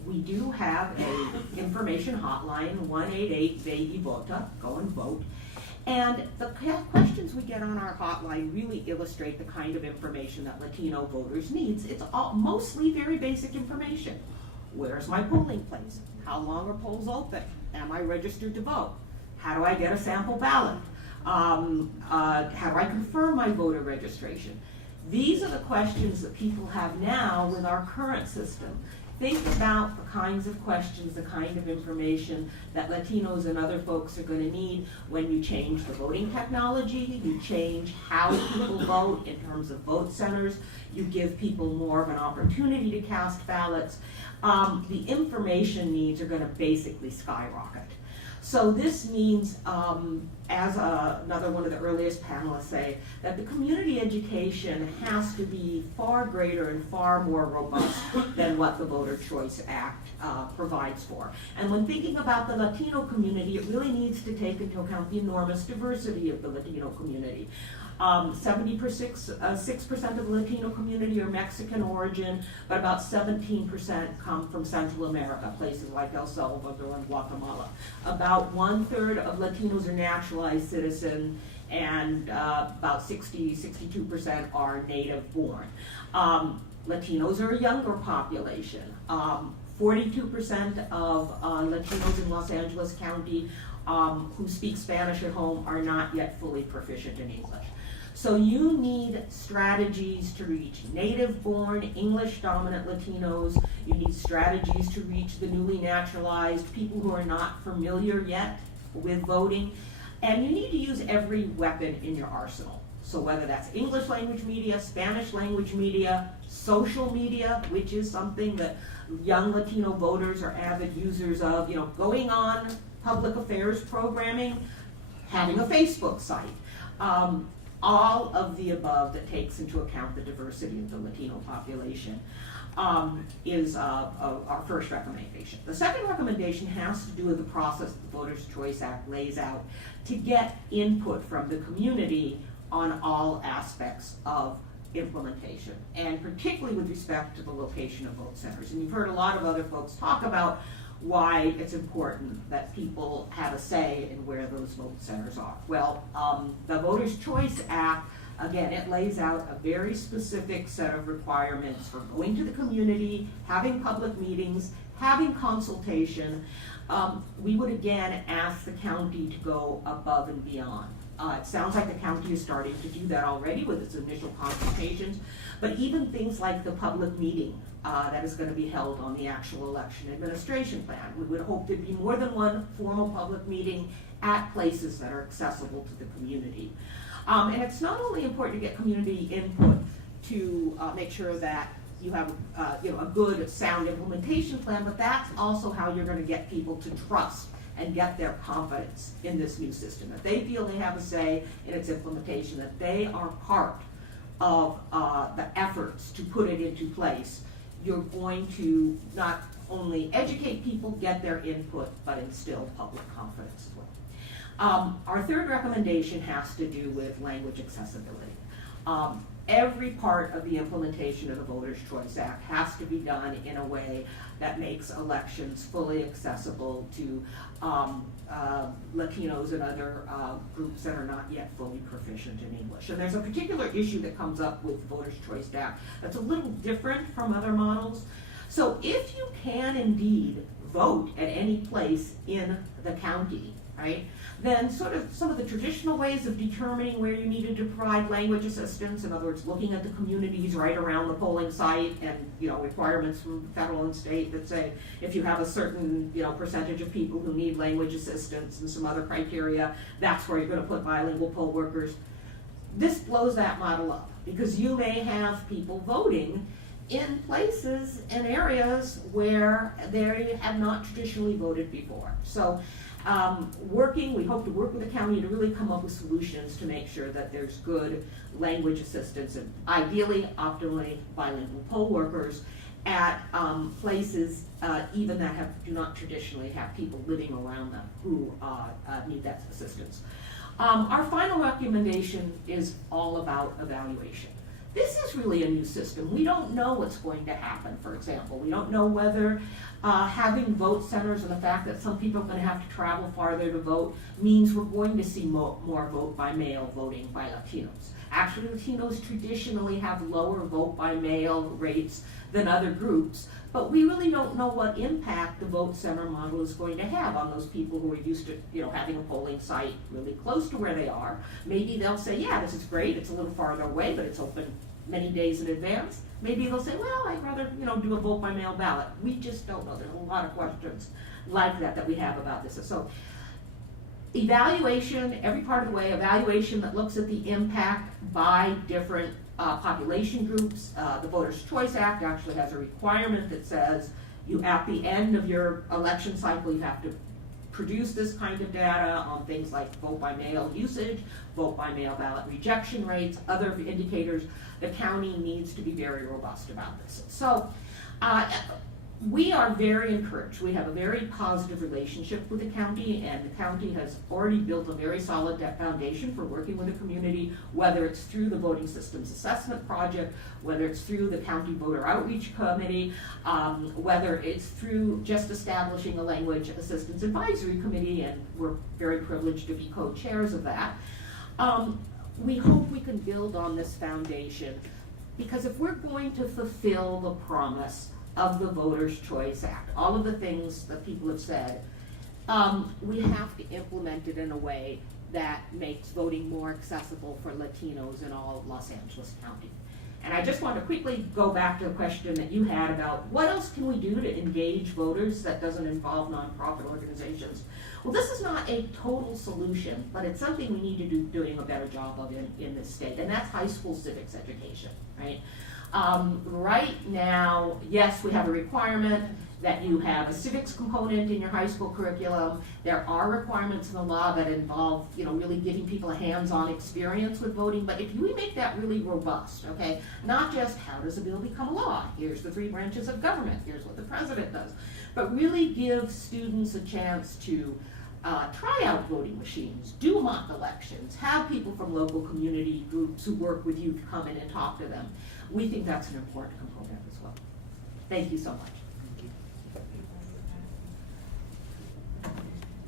We do have a information hotline, 188-VE-VOTA, go and vote. And the questions we get on our hotline really illustrate the kind of information that Latino voters need. It's mostly very basic information. Where's my polling place? How long are polls open? Am I registered to vote? How do I get a sample ballot? How do I confirm my voter registration? These are the questions that people have now with our current system. Think about the kinds of questions, the kind of information that Latinos and other folks are going to need when you change the voting technology, you change how people vote in terms of vote centers, you give people more of an opportunity to cast ballots. The information needs are going to basically skyrocket. So this means, as another one of the earliest panelists say, that the community education has to be far greater and far more robust than what the Voter Choice Act provides for. And when thinking about the Latino community, it really needs to take into account the enormous diversity of the Latino community. 6% of the Latino community are Mexican origin, but about 17% come from Central America, places like El Salvador and Guatemala. About 1/3 of Latinos are naturalized citizens, and about 62% are native born. Latinos are a younger population. 42% of Latinos in Los Angeles County who speak Spanish at home are not yet fully proficient in English. So you need strategies to reach native-born, English-dominant Latinos. You need strategies to reach the newly naturalized, people who are not familiar yet with voting. And you need to use every weapon in your arsenal. So whether that's English language media, Spanish language media, social media, which is something that young Latino voters are avid users of, going on public affairs programming, having a Facebook site. All of the above that takes into account the diversity of the Latino population is our first recommendation. The second recommendation has to do with the process the Voters' Choice Act lays out to get input from the community on all aspects of implementation, and particularly with respect to the location of vote centers. And you've heard a lot of other folks talk about why it's important that people have a say in where those vote centers are. Well, the Voters' Choice Act, again, it lays out a very specific set of requirements for going to the community, having public meetings, having consultation. We would again ask the county to go above and beyond. It sounds like the county is starting to do that already with its initial consultations, but even things like the public meeting that is going to be held on the actual election administration plan. We would hope there'd be more than one formal public meeting at places that are accessible to the community. And it's not only important to get community input to make sure that you have a good, sound implementation plan, but that's also how you're going to get people to trust and get their confidence in this new system, that they feel they have a say in its implementation, that they are part of the efforts to put it into place. You're going to not only educate people, get their input, but instill public confidence as well. Our third recommendation has to do with language accessibility. Every part of the implementation of the Voters' Choice Act has to be done in a way that makes elections fully accessible to Latinos and other groups that are not yet fully proficient in English. And there's a particular issue that comes up with the Voters' Choice Act that's a little different from other models. So if you can indeed vote at any place in the county, right, then sort of some of the traditional ways of determining where you needed to provide language assistance, in other words, looking at the communities right around the polling site and, requirements from federal and state that say if you have a certain, percentage of people who need language assistance and some other criteria, that's where you're going to put bilingual poll workers. This blows that model up because you may have people voting in places and areas where they have not traditionally voted before. So we hope to work with the county to really come up with solutions to make sure that there's good language assistance and ideally, optimally, bilingual poll workers. at places even that do not traditionally have people living around them who need that assistance. Our final recommendation is all about evaluation. This is really a new system. We don't know what's going to happen, for example. We don't know whether having vote centers and the fact that some people are going to have to travel farther to vote means we're going to see more vote by mail voting by Latinos. Actually, Latinos traditionally have lower vote by mail rates than other groups, but we really don't know what impact the vote center model is going to have on those people who are used to, having a polling site really close to where they are. Maybe they'll say, yeah, this is great, it's a little farther away, but it's open many days in advance. Maybe they'll say, well, I'd rather, do a vote by mail ballot. We just don't know. There's a lot of questions like that we have about this. So evaluation, every part of the way, evaluation that looks at the impact by different population groups. The Voters' Choice Act actually has a requirement that says you, at the end of your election cycle, you have to produce this kind of data on things like vote by mail usage, vote by mail ballot rejection rates, other indicators. The county needs to be very robust about this. So we are very encouraged. We have a very positive relationship with the county, and the county has already built a very solid foundation for working with the community, whether it's through the Voting Systems Assessment Project, whether it's through the County Voter Outreach Committee, whether it's through just establishing a Language Assistance Advisory Committee, and we're very privileged to be co-chairs of that. We hope we can build on this foundation, because if we're going to fulfill the promise of the Voters' Choice Act, all of the things that people have said, we have to implement it in a way that makes voting more accessible for Latinos in all of Los Angeles County. And I just want to quickly go back to the question that you had about what else can we do to engage voters that doesn't involve nonprofit organizations. Well, this is not a total solution, but it's something we need to do doing a better job of in this state, and that's high school civics education, right? Right now, yes, we have a requirement that you have a civics component in your high school curriculum. There are requirements in the law that involve, really giving people a hands-on experience with voting, but if we make that really robust, okay, not just how does a bill become a law, here's the 3 branches of government, here's what the president does, but really give students a chance to try out voting machines, do mock elections, have people from local community groups who work with you to come in and talk to them. We think that's an important component as well. Thank you so much.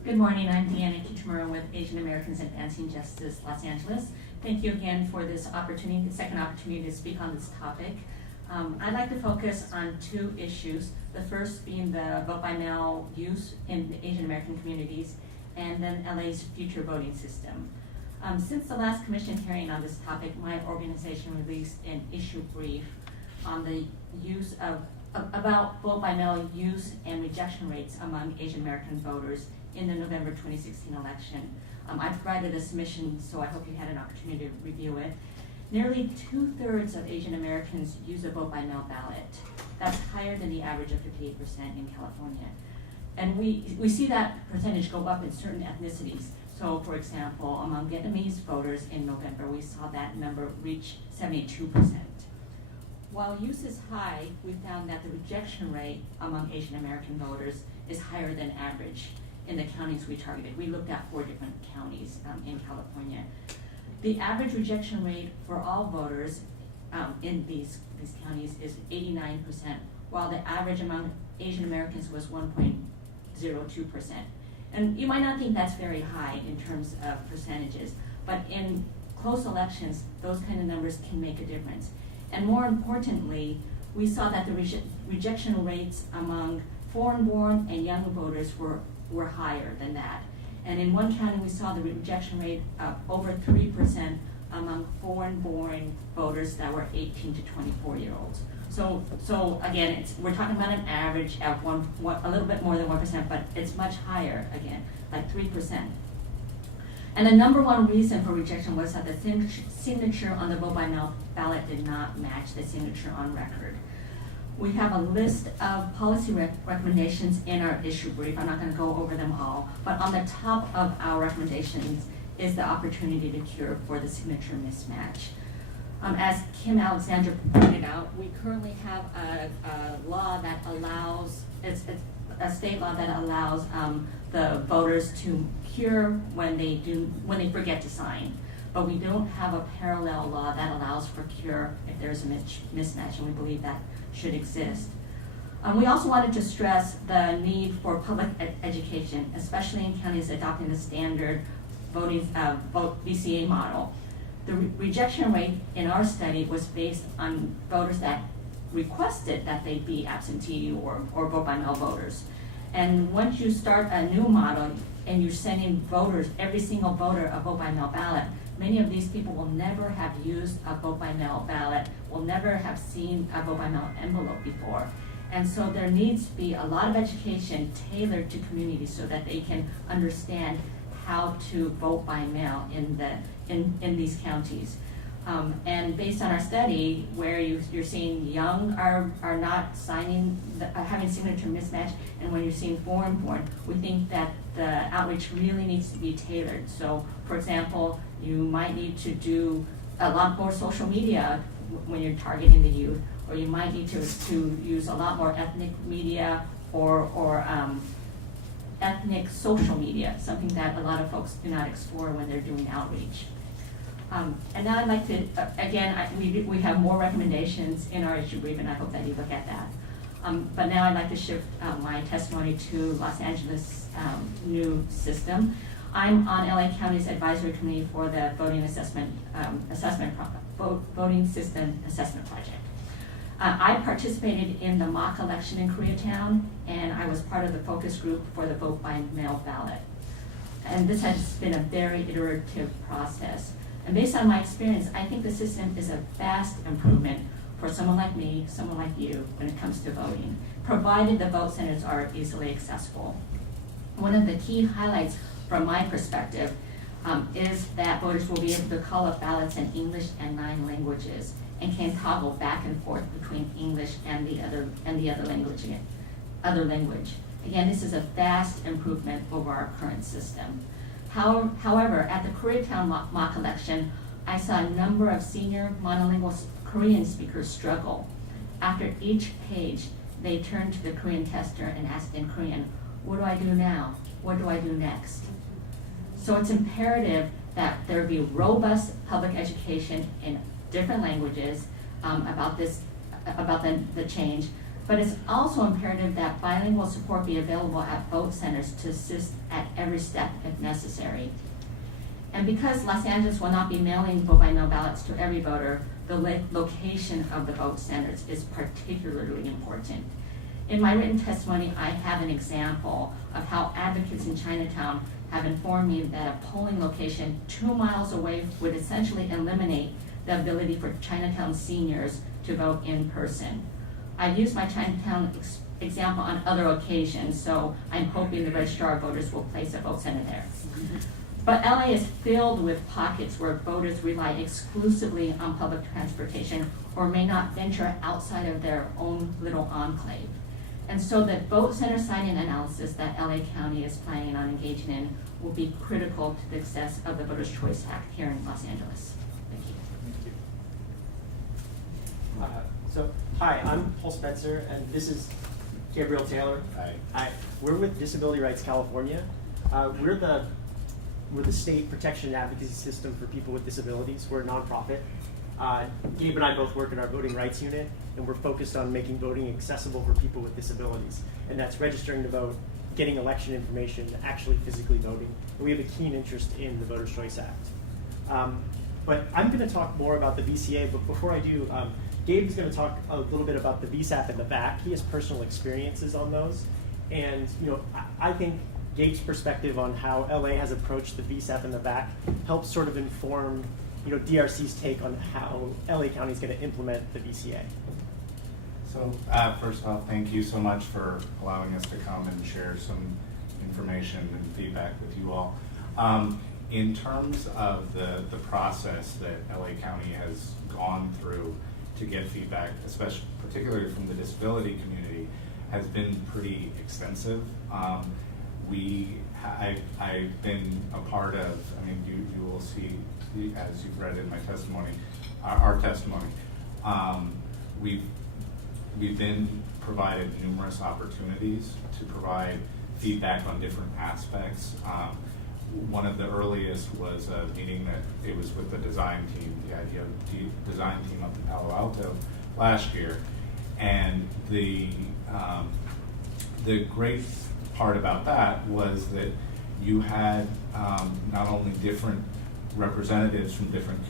Good morning, I'm Deanna Kitamura with Asian Americans Advancing Justice Los Angeles. Thank you again for this opportunity, the second opportunity to speak on this topic. I'd like to focus on 2 issues. The first being the vote by mail use in the Asian American communities, and then LA's future voting system. Since the last commission hearing on this topic, my organization released an issue brief on the use about vote by mail use and rejection rates among Asian American voters in the November 2016 election. I provided a submission, so I hope you had an opportunity to review it. Nearly 2/3 of Asian Americans use a vote by mail ballot. That's higher than the average of 58% in California. And we see that percentage go up in certain ethnicities. So for example, among Vietnamese voters in November, we saw that number reach 72%. While use is high, we found that the rejection rate among Asian American voters is higher than average in the counties we targeted. We looked at 4 different counties in California. The average rejection rate for all voters in these counties is 89%, while the average among Asian Americans was 1.02%. And you might not think that's very high in terms of percentages, but in close elections, those kind of numbers can make a difference. And more importantly, we saw that the rejection rates among foreign-born and young voters were higher than that. And in one county, we saw the rejection rate of over 3% among foreign-born voters that were 18 to 24-year-olds. So again, we're talking about an average of a little bit more than 1%, but it's much higher again, like 3%. And the number 1 reason for rejection was that the signature on the vote by mail ballot did not match the signature on record. We have a list of policy recommendations in our issue brief. I'm not going to go over them all, but on the top of our recommendations is the opportunity to cure for the signature mismatch. As Kim Alexander pointed out, we currently have a law that allows, it's a state law that allows the voters to cure when they forget to sign. But we don't have a parallel law that allows for cure if there's a mismatch, and we believe that should exist. We also wanted to stress the need for public education, especially in counties adopting the standard voting VCA model. The rejection rate in our study was based on voters that requested that they be absentee or vote by mail voters. And once you start a new model and you're sending voters, every single voter, a vote by mail ballot, many of these people will never have used a vote by mail ballot, will never have seen a vote by mail envelope before. And so there needs to be a lot of education tailored to communities so that they can understand how to vote by mail in these counties. And based on our study, where you're seeing young are not signing, having signature mismatch, and when you're seeing foreign-born, we think that the outreach really needs to be tailored. So, for example, you might need to do a lot more social media when you're targeting the youth, or you might need to use a lot more ethnic media or ethnic social media, something that a lot of folks do not explore when they're doing outreach. And now I'd like to, we have more recommendations in our issue brief, and I hope that you look at that. But now I'd like to shift my testimony to Los Angeles' new system. I'm on LA County's advisory committee for the voting voting system assessment project. I participated in the mock election in Koreatown, and I was part of the focus group for the vote by mail ballot. And this has been a very iterative process. And based on my experience, I think the system is a vast improvement for someone like me, someone like you, when it comes to voting, provided the vote centers are easily accessible. One of the key highlights from my perspective is that voters will be able to call up ballots in English and 9 languages and can toggle back and forth between English and the other language. Again, this is a vast improvement over our current system. However, at the Koreatown mock election, I saw a number of senior monolingual Korean speakers struggle. After each page, they turned to the Korean tester and asked in Korean, "What do I do now? What do I do next?" So it's imperative that there be robust public education in different languages about the change, but it's also imperative that bilingual support be available at vote centers to assist at every step if necessary. And because Los Angeles will not be mailing vote by mail ballots to every voter, the location of the vote centers is particularly important. In my written testimony, I have an example of how advocates in Chinatown have informed me that a polling location 2 miles away would essentially eliminate the ability for Chinatown seniors to vote in person. I've used my Chinatown example on other occasions, so I'm hoping the registrar of voters will place a vote center there. But LA is filled with pockets where voters rely exclusively on public transportation or may not venture outside of their own little enclave. And so the vote center sign-in analysis that LA County is planning on engaging in will be critical to the success of the Voters' Choice Act here in Los Angeles. Thank you. Hi, I'm Paul Spencer, and this is Gabriel Taylor. Hi. We're with Disability Rights California. We're the state protection and advocacy system for people with disabilities. We're a nonprofit. Gabe and I both work in our voting rights unit, and we're focused on making voting accessible for people with disabilities. And that's registering to vote, getting election information, actually physically voting. And we have a keen interest in the Voters' Choice Act. But I'm going to talk more about the VCA, but before I do, Gabe's going to talk a little bit about the VSAP in the back. He has personal experiences on those. And I think Gabe's perspective on how LA has approached the VSAP in the back helps sort of inform DRC's take on how LA County is going to implement the VCA. So first of all, thank you so much for allowing us to come and share some information and feedback with you all. In terms of the process that LA County has gone through to get feedback, especially particularly from the disability community, has been pretty extensive. We I've been a part of, I mean, you will see, as you've read in my testimony, our testimony, we've been provided numerous opportunities to provide feedback on different aspects. One of the earliest was a meeting that it was with the design team, the IDEO design team up in Palo Alto last year, and the great part about that was that you had not only different representatives from different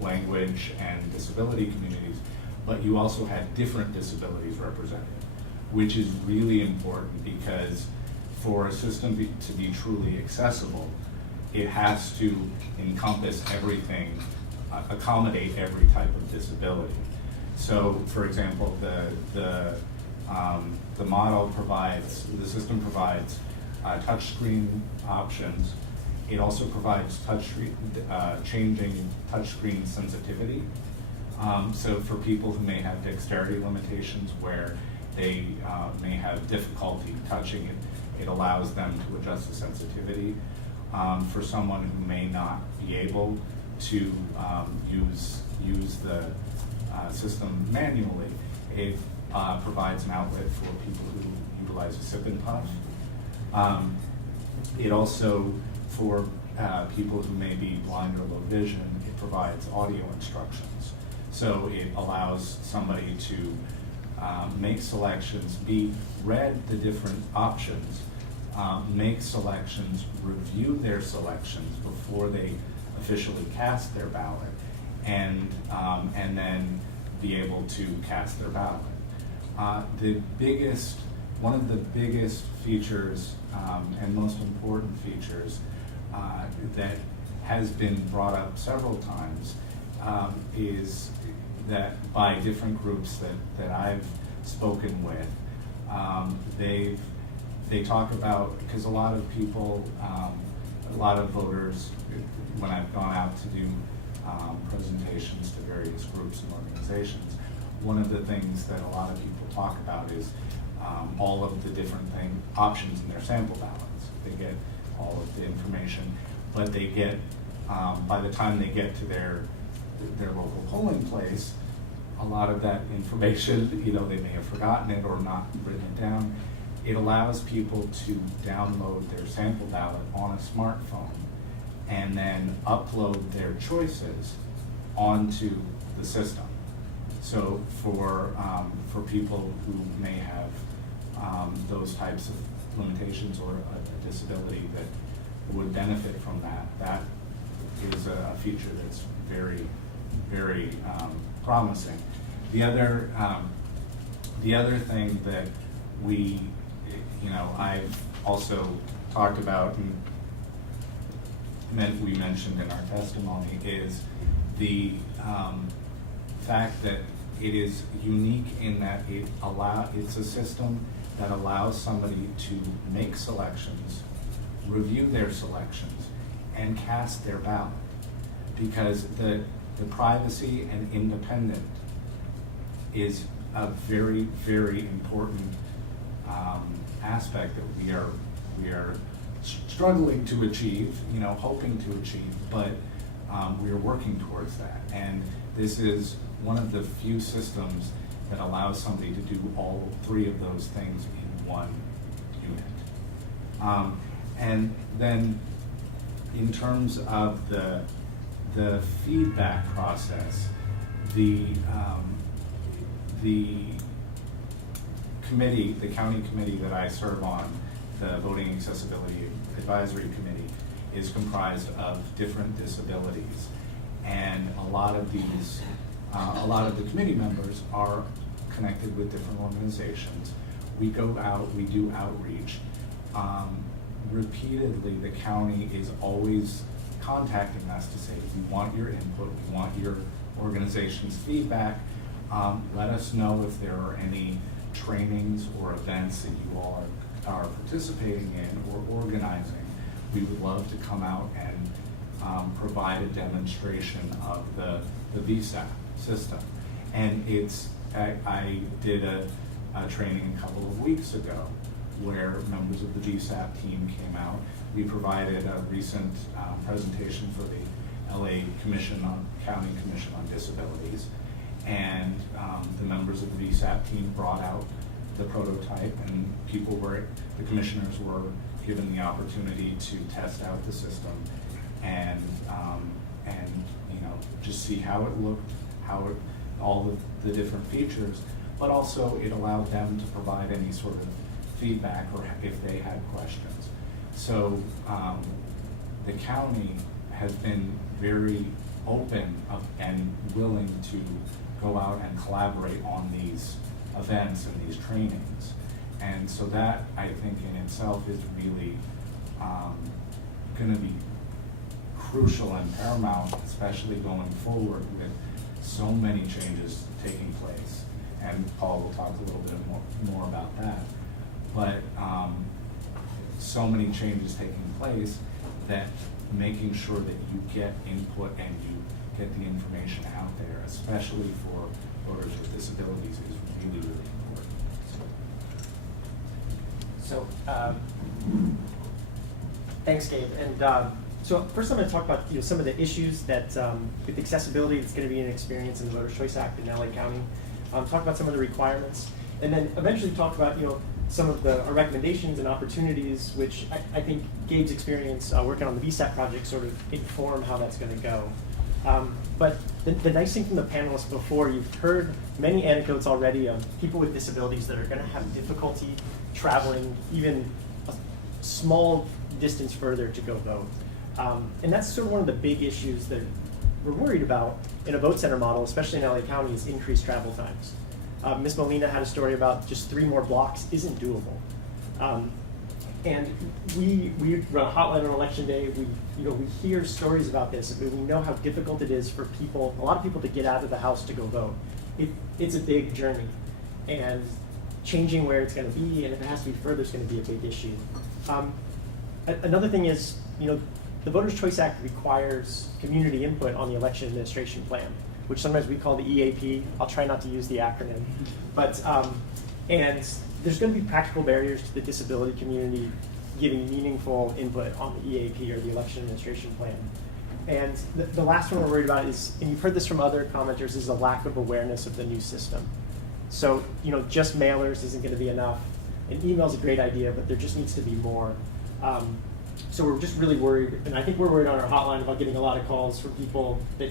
language and disability communities, but you also had different disabilities represented, which is really important because for a system to be truly accessible, it has to encompass everything, accommodate every type of disability. So, for example, the model provides, the system provides touchscreen options. It also provides changing touchscreen sensitivity. So for people who may have dexterity limitations where they may have difficulty touching it, it allows them to adjust the sensitivity. For someone who may not be able to use the system manually, it provides an outlet for people who utilize a sip and puff. It also, for people who may be blind or low vision, it provides audio instructions. So it allows somebody to make selections, read the different options, make selections, review their selections before they officially cast their ballot, and then be able to cast their ballot. One of the biggest features and most important features that has been brought up several times is that by different groups that I've spoken with, they talk about, because a lot of people, a lot of voters, when I've gone out to do presentations to various groups and organizations, one of the things that a lot of people talk about is all of the different options in their sample ballots. They get all of the information, but they get, by the time they get to their local polling place, a lot of that information, they may have forgotten it or not written it down. It allows people to download their sample ballot on a smartphone and then upload their choices onto the system. So for people who may have those types of limitations or a disability that would benefit from that is a feature that's very, very promising. The other thing that I've also talked about and we mentioned in our testimony is the fact that it is unique in that it's a system that allows somebody to make selections, review their selections, and cast their ballot. Because the privacy and independent is a very, very important aspect that we are struggling to achieve, hoping to achieve, but we are working towards that. And this is one of the few systems that allows somebody to do all three of those things in one unit. And then in terms of the feedback process, the committee, the county committee that I serve on, the Voting Accessibility Advisory Committee, is comprised of different disabilities. And a lot of the committee members are connected with different organizations. We go out, we do outreach. Repeatedly, the county is always contacting us to say, we want your input, we want your organization's feedback. Let us know if there are any trainings or events that you all are participating in or organizing. We would love to come out and provide a demonstration of the VSAP system. And I did a training a couple of weeks ago where members of the VSAP team came out. We provided a recent presentation for the LA County Commission on Disabilities, and the members of the VSAP team brought out the prototype, and the commissioners were given the opportunity to test out the system and just see how it looked, all of the different features, but also it allowed them to provide any sort of feedback or if they had questions. So the county has been very open and willing to go out and collaborate on these events and these trainings. And so that, I think, in itself is really going to be crucial and paramount, especially going forward with so many changes taking place. And Paul will talk a little bit more about that. But so many changes taking place that making sure that you get input and you get the information out there, especially for voters with disabilities, is really, really important. So, thanks, Gabe. And so first I'm going to talk about some of the issues that with accessibility that's going to be an experience in the Voters' Choice Act in LA County. Talk about some of the requirements, and then eventually talk about some of the recommendations and opportunities, which I think Gabe's experience working on the VSAP project sort of inform how that's going to go. But the nice thing from the panelists before, you've heard many anecdotes already of people with disabilities that are going to have difficulty traveling even a small distance further to go vote. And that's sort of one of the big issues that we're worried about in a vote center model, especially in LA County, is increased travel times. Ms. Molina had a story about just 3 more blocks isn't doable. And we run a hotline on election day. We hear stories about this. We know how difficult it is for people, a lot of people, to get out of the house to go vote. It's a big journey, and changing where it's going to be, and if it has to be further, it's going to be a big issue. Another thing is, the Voters' Choice Act requires community input on the election administration plan, which sometimes we call the EAP. I'll try not to use the acronym, but and there's going to be practical barriers to the disability community giving meaningful input on the EAP, or the election administration plan. And the last one we're worried about is, and you've heard this from other commenters, is a lack of awareness of the new system. So, just mailers isn't going to be enough. An email's a great idea, but there just needs to be more. So we're just really worried, and I think we're worried on our hotline about getting a lot of calls from people that,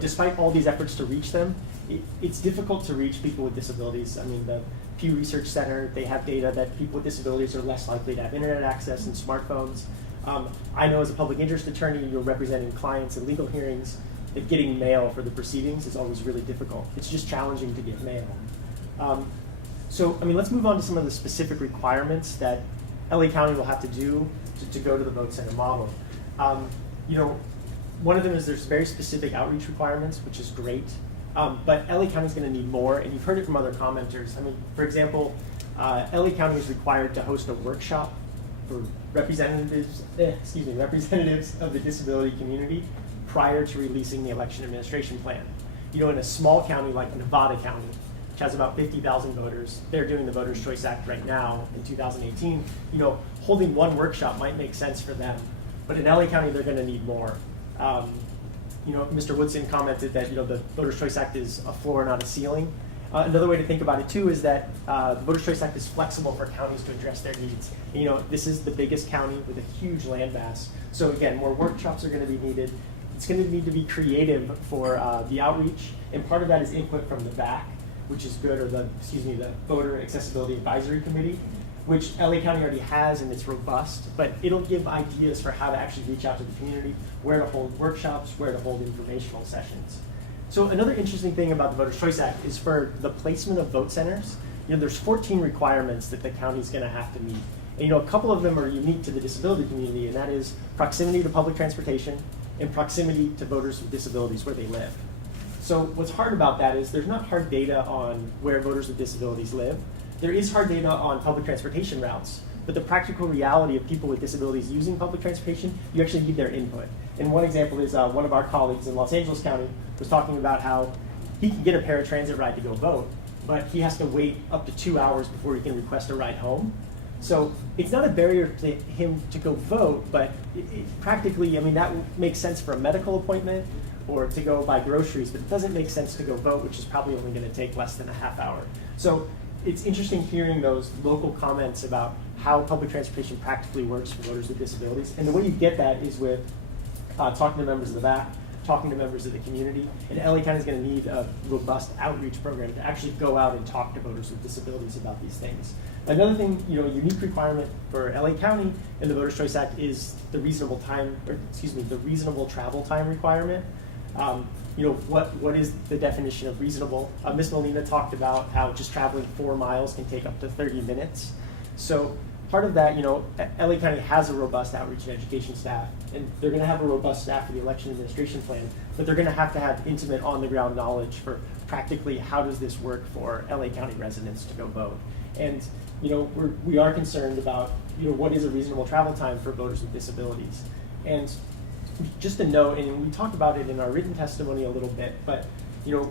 despite all these efforts to reach them, it's difficult to reach people with disabilities. I mean, the Pew Research Center, they have data that people with disabilities are less likely to have internet access and smartphones. I know as a public interest attorney, you're representing clients in legal hearings, that getting mail for the proceedings is always really difficult. It's just challenging to get mail. Let's move on to some of the specific requirements that LA County will have to do to go to the vote center model. One of them is there's very specific outreach requirements, which is great. But LA County is going to need more, and you've heard it from other commenters. For example, LA County is required to host a workshop for representatives of the disability community prior to releasing the election administration plan. In a small county like Nevada County, which has about 50,000 voters, they're doing the Voters' Choice Act right now in 2018. Holding one workshop might make sense for them, but in LA County, they're going to need more. Mr. Woodson commented that the Voters' Choice Act is a floor, not a ceiling. Another way to think about it too is that the Voters' Choice Act is flexible for counties to address their needs. This is the biggest county with a huge land mass, so again, more workshops are going to be needed. It's going to need to be creative for the outreach, and part of that is input from the VAC, which is good, or the Voter Accessibility Advisory Committee, which LA County already has, and it's robust, but it'll give ideas for how to actually reach out to the community, where to hold workshops, where to hold informational sessions. So another interesting thing about the Voters' Choice Act is for the placement of vote centers. There's 14 requirements that the county's going to have to meet. And a couple of them are unique to the disability community, and that is proximity to public transportation and proximity to voters with disabilities where they live. So what's hard about that is there's not hard data on where voters with disabilities live. There is hard data on public transportation routes, but the practical reality of people with disabilities using public transportation, you actually need their input. And one example is one of our colleagues in Los Angeles County was talking about how he can get a paratransit ride to go vote, but he has to wait up to 2 hours before he can request a ride home. So it's not a barrier to him to go vote, but practically, I mean, that makes sense for a medical appointment or to go buy groceries, but it doesn't make sense to go vote, which is probably only going to take less than a half hour. So it's interesting hearing those local comments about how public transportation practically works for voters with disabilities. And the way you get that is with talking to members of the VAC, talking to members of the community, and LA County is going to need a robust outreach program to actually go out and talk to voters with disabilities about these things. Another thing, unique requirement for LA County in the Voters' Choice Act is the reasonable travel time requirement. What is the definition of reasonable? Ms. Molina talked about how just traveling 4 miles can take up to 30 minutes. So part of that, LA County has a robust outreach and education staff, and they're going to have a robust staff for the election administration plan, but they're going to have intimate on-the-ground knowledge for practically how does this work for LA County residents to go vote. And we are concerned about what is a reasonable travel time for voters with disabilities. And just a note, and we talked about it in our written testimony a little bit, but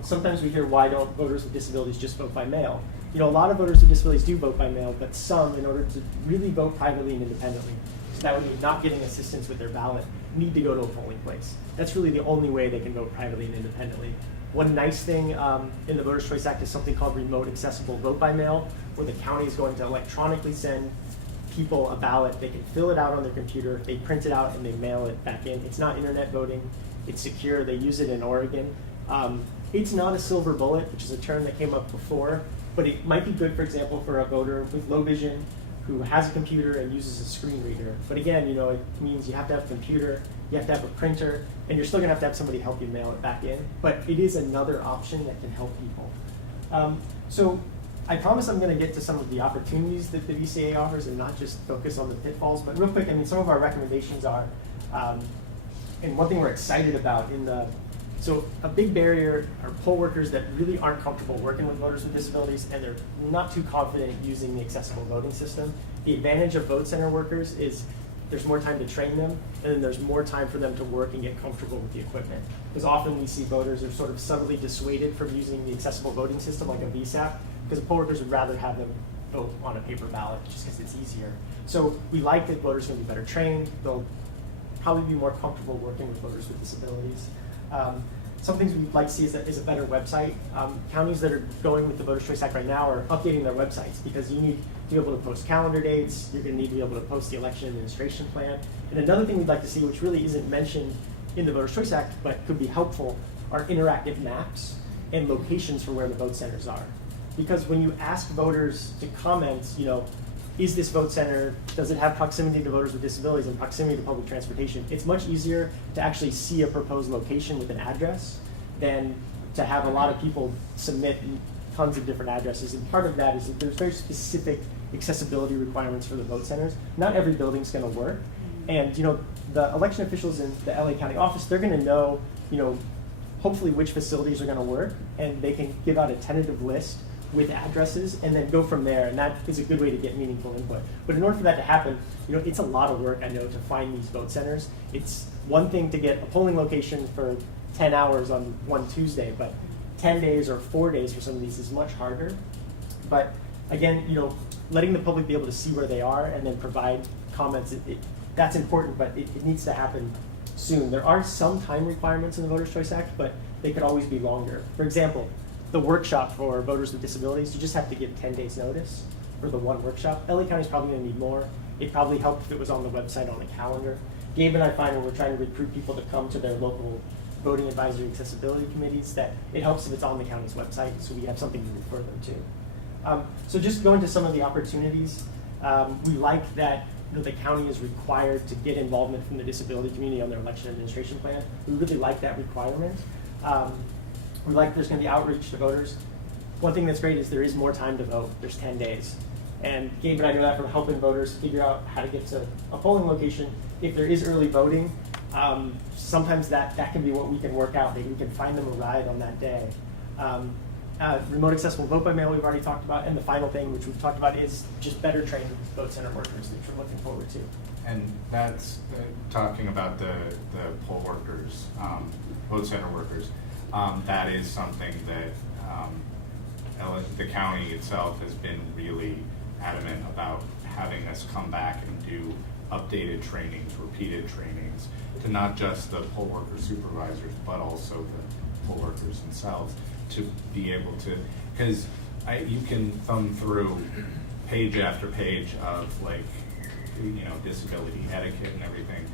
sometimes we hear, why don't voters with disabilities just vote by mail? A lot of voters with disabilities do vote by mail, but some, in order to really vote privately and independently, so that would mean not getting assistance with their ballot, need to go to a polling place. That's really the only way they can vote privately and independently. One nice thing in the Voters' Choice Act is something called remote accessible vote by mail, where the county is going to electronically send people a ballot. They can fill it out on their computer, they print it out, and they mail it back in. It's not internet voting, it's secure. They use it in Oregon. It's not a silver bullet, which is a term that came up before, but it might be good, for example, for a voter with low vision who has a computer and uses a screen reader. But again, it means you have to have a computer, you have to have a printer, and you're still gonna have to have somebody help you mail it back in. But it is another option that can help people. So I promise I'm gonna get to some of the opportunities that the VCA offers and not just focus on the pitfalls. But real quick, some of our recommendations are, and one thing we're excited about so a big barrier are poll workers that really aren't comfortable working with voters with disabilities, and they're not too confident using the accessible voting system. The advantage of vote center workers is there's more time to train them, and then there's more time for them to work and get comfortable with the equipment. Because often we see voters are sort of subtly dissuaded from using the accessible voting system like a VSAP, because poll workers would rather have them vote on a paper ballot just because it's easier. So we like that voters are going to be better trained. They'll probably be more comfortable working with voters with disabilities. Some things we'd like to see is a better website. Counties that are going with the Voters' Choice Act right now are updating their websites, because you need to be able to post calendar dates, you're going to need to be able to post the election administration plan. And another thing we'd like to see, which really isn't mentioned in the Voters' Choice Act but could be helpful, are interactive maps and locations for where the vote centers are. Because when you ask voters to comment, is this vote center, does it have proximity to voters with disabilities and proximity to public transportation, it's much easier to actually see a proposed location with an address than to have a lot of people submit tons of different addresses. And part of that is that there's very specific accessibility requirements for the vote centers. Not every building's going to work. And the election officials in the LA County office, they're going to know, hopefully which facilities are going to work, and they can give out a tentative list with addresses and then go from there, and that is a good way to get meaningful input. But in order for that to happen, it's a lot of work, I know, to find these vote centers. It's one thing to get a polling location for 10 hours on one Tuesday, but 10 days or 4 days for some of these is much harder. But again, letting the public be able to see where they are and then provide comments, that's important, but it needs to happen soon. There are some time requirements in the Voters' Choice Act, but they could always be longer. For example, the workshop for voters with disabilities, you just have to give 10 days notice for the one workshop. LA County's probably going to need more. It'd probably help if it was on the website on a calendar. Gabe and I find when we're trying to recruit people to come to their local voting advisory accessibility committees that it helps if it's on the county's website, so we have something to refer them to. So just going to some of the opportunities, we like that the county is required to get involvement from the disability community on their election administration plan. We really like that requirement. We like there's going to be outreach to voters. One thing that's great is there is more time to vote. There's 10 days. And Gabe and I know that from helping voters figure out how to get to a polling location. If there is early voting, sometimes that can be what we can work out. Maybe we can find them a ride on that day. Remote accessible vote by mail we've already talked about. And the final thing, which we've talked about, is just better trained vote center workers, which we're looking forward to. And that's talking about the poll workers, vote center workers. That is something that the county itself has been really adamant about having us come back and do updated trainings, repeated trainings, to not just the poll worker supervisors, but also the poll workers themselves, to be able to, because you can thumb through page after page of like, you know, disability etiquette and everything,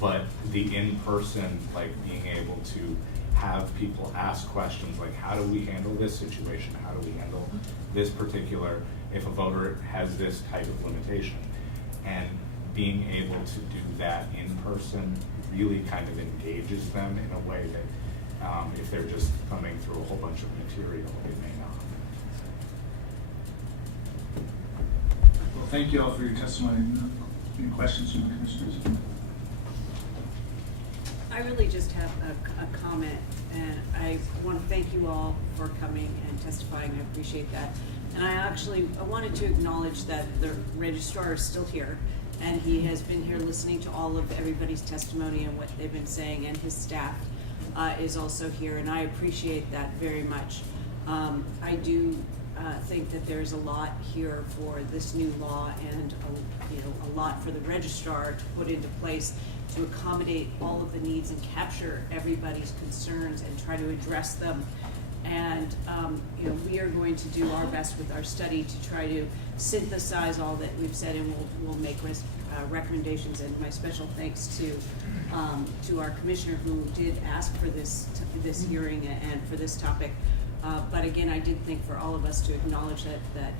but the in-person, like being able to have people ask questions like, how do we handle this situation? How do we handle this particular, if a voter has this type of limitation? And being able to do that in person really kind of engages them in a way that if they're just thumbing through a whole bunch of material, it may not. Well, thank you all for your testimony. Any questions from the commissioners? I really just have a comment, and I want to thank you all for coming and testifying. I appreciate that. And I wanted to acknowledge that the registrar is still here, and he has been here listening to all of everybody's testimony and what they've been saying, and his staff is also here, and I appreciate that very much. I do think that there's a lot here for this new law, and a lot for the registrar to put into place to accommodate all of the needs and capture everybody's concerns and try to address them. And we are going to do our best with our study to try to synthesize all that we've said, and we'll make recommendations. And my special thanks to our commissioner who did ask for this hearing and for this topic. But again, I did think for all of us to acknowledge that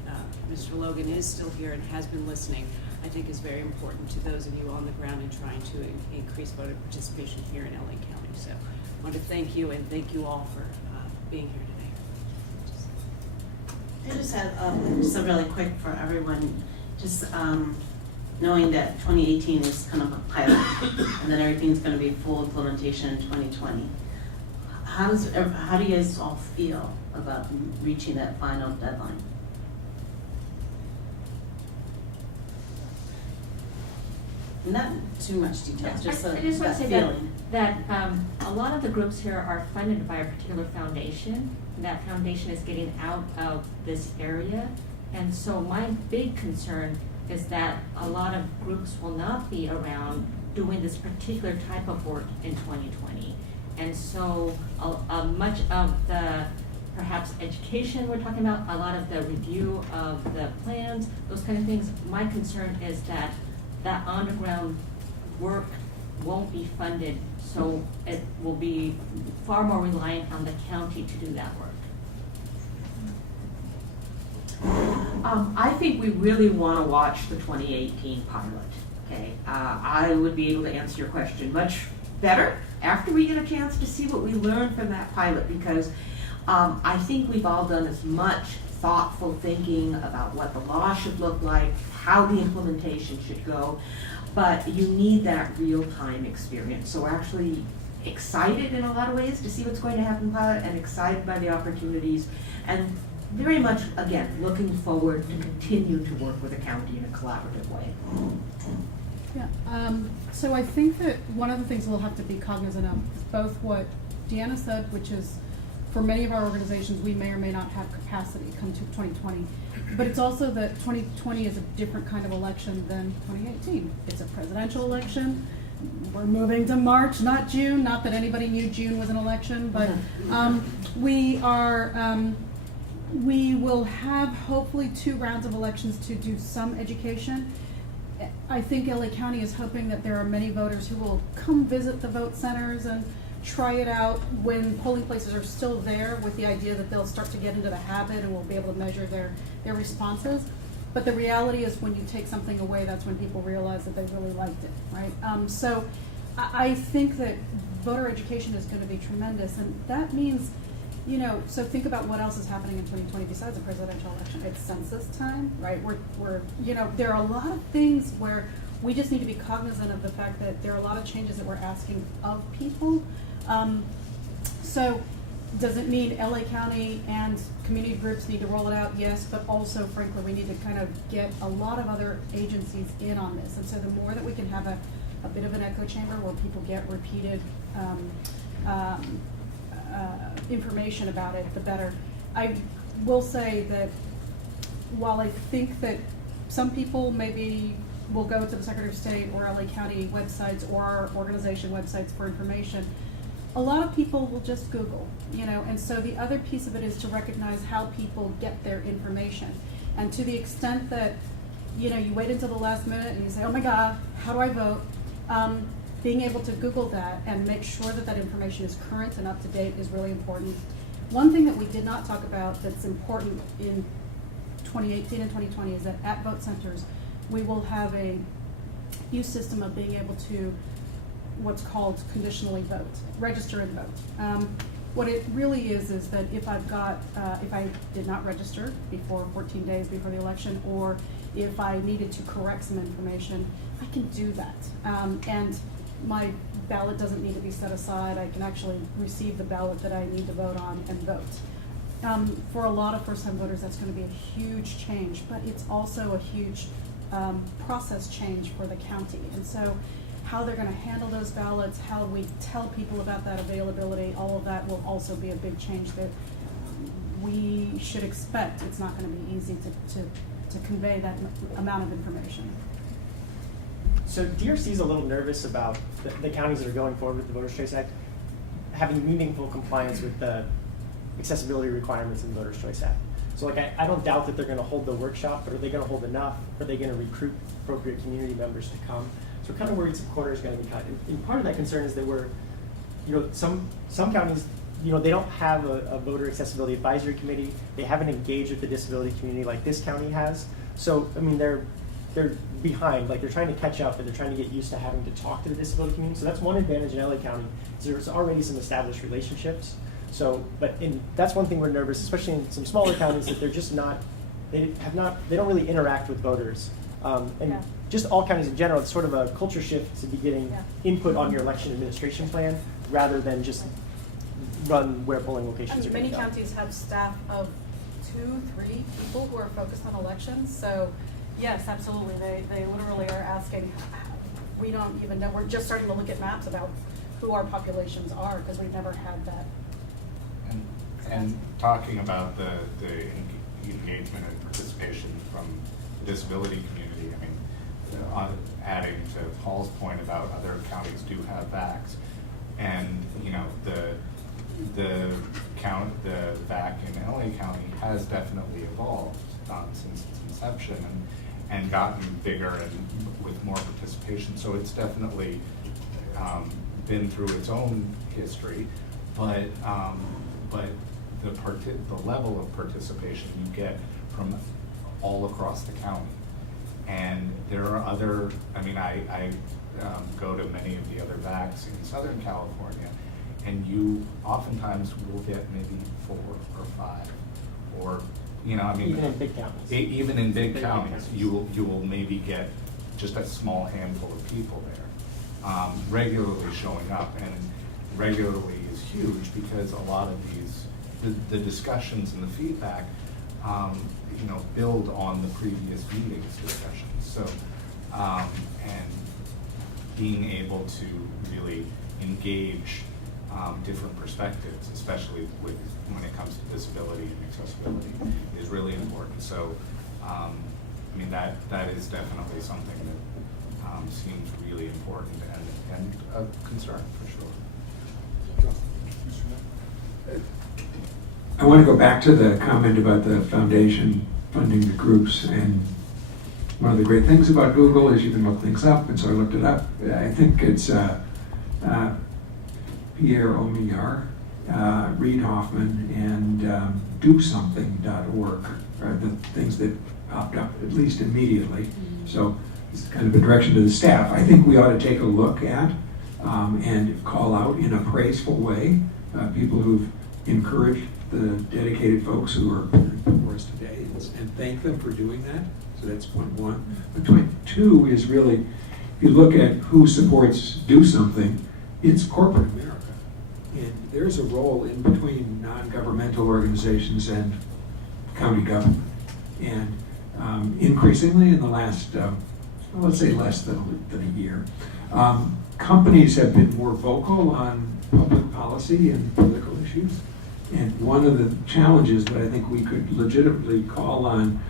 Mr. Logan is still here and has been listening, I think is very important to those of you on the ground in trying to increase voter participation here in LA County. So I want to thank you, and thank you all for being here today. I just have just a really quick for everyone, just knowing that 2018 is kind of a pilot and then everything's going to be full implementation in 2020. How do you guys all feel about reaching that final deadline? Not too much detail, just I just want to say feeling. that a lot of the groups here are funded by a particular foundation. That foundation is getting out of this area. And so my big concern is that a lot of groups will not be around doing this particular type of work in 2020. And so much of the perhaps education we're talking about, a lot of the review of the plans, those kind of things, my concern is that that on-the-ground work won't be funded, so it will be far more reliant on the county to do that work. I think we really want to watch the 2018 pilot, okay? I would be able to answer your question much better after we get a chance to see what we learned from that pilot, because I think we've all done as much thoughtful thinking about what the law should look like, how the implementation should go, but you need that real-time experience. So we're actually excited in a lot of ways to see what's going to happen in pilot, and excited by the opportunities, and very much, again, looking forward to continue to work with the county in a collaborative way. Yeah, so I think that one of the things we'll have to be cognizant of is both what Deanna said, which is for many of our organizations, we may or may not have capacity come to 2020. But it's also that 2020 is a different kind of election than 2018. It's a presidential election. We're moving to March, not June. Not that anybody knew June was an election, but we will have hopefully 2 rounds of elections to do some education. I think LA County is hoping that there are many voters who will come visit the vote centers and try it out when polling places are still there, with the idea that they'll start to get into the habit and we'll be able to measure their responses. But the reality is when you take something away, that's when people realize that they really liked it, right? So I think that voter education is going to be tremendous, and that means, so think about what else is happening in 2020 besides the presidential election. It's census time, right? We're there are a lot of things where we just need to be cognizant of the fact that there are a lot of changes that we're asking of people. So does it mean LA County and community groups need to roll it out? Yes, but also, frankly, we need to kind of get a lot of other agencies in on this. And so the more that we can have a bit of an echo chamber where people get repeated information about it, the better. I will say that while I think that some people maybe will go to the Secretary of State or LA County websites or our organization websites for information. A lot of people will just Google, and so the other piece of it is to recognize how people get their information. And to the extent that, you wait until the last minute and you say, oh my God, how do I vote? Being able to Google that and make sure that that information is current and up to date is really important. One thing that we did not talk about that's important in 2018 and 2020 is that at vote centers, we will have a new system of being able to what's called conditionally vote, register and vote. What it really is that if I've got, if I did not register before 14 days before the election, or if I needed to correct some information, I can do that. And my ballot doesn't need to be set aside. I can actually receive the ballot that I need to vote on and vote. For a lot of first-time voters, that's going to be a huge change, but it's also a huge process change for the county. And so how they're going to handle those ballots, how we tell people about that availability, all of that will also be a big change that we should expect. It's not going to be easy to convey that amount of information. So DRC is a little nervous about the counties that are going forward with the Voters' Choice Act having meaningful compliance with the accessibility requirements in the Voters' Choice Act. So I don't doubt that they're going to hold the workshop, but are they going to hold enough? Are they going to recruit appropriate community members to come? So we're kind of worried some corners are going to be cut. And part of that concern is that some counties, they don't have a voter accessibility advisory committee. They haven't engaged with the disability community like this county has. So, they're behind, they're trying to catch up, and they're trying to get used to having to talk to the disability community. So that's one advantage in LA County, is there's already some established relationships. So, that's one thing we're nervous, especially in some smaller counties, that they're just not, they don't really interact with voters. Just all counties in general, it's sort of a culture shift to be getting input on your election administration plan, rather than just run where polling locations are going Many to go. counties have staff of 2-3 people who are focused on elections. So yes, absolutely, they literally are asking, we don't even know, we're just starting to look at maps about who our populations are, because we've never had that. And talking about the engagement and participation from the disability community, adding to Paul's point about other counties do have VACs, and the VAC in LA County has definitely evolved since its inception and gotten bigger and with more participation. So it's definitely been through its own history, but the level of participation you get from all across the county. And there are other, I go to many of the other VACs in Southern California, and you oftentimes will get maybe 4 or 5, or, even in big counties. Even in big counties, you will maybe get just a small handful of people there, regularly showing up, and regularly is huge, because a lot of the discussions and the feedback, build on the previous meetings discussions. So, and being able to really engage different perspectives, especially when it comes to disability and accessibility, is really important. So, that is definitely something that seems really important and a concern for sure. I want to go back to the comment about the foundation funding the groups, and one of the great things about Google is you can look things up, and so I looked it up. I think it's Pierre Omidyar, Reid Hoffman, and DoSomething.org are the things that popped up, at least immediately. So it's kind of a direction to the staff. I think we ought to take a look at and call out in a praiseful way people who've encouraged the dedicated folks who are before us today, and thank them for doing that. So that's point one. But point two is really, if you look at who supports Do Something, it's corporate America. And there's a role in between non-governmental organizations and county government. And increasingly in the last, let's say less than a year, companies have been more vocal on public policy and political issues. And one of the challenges that I think we could legitimately call on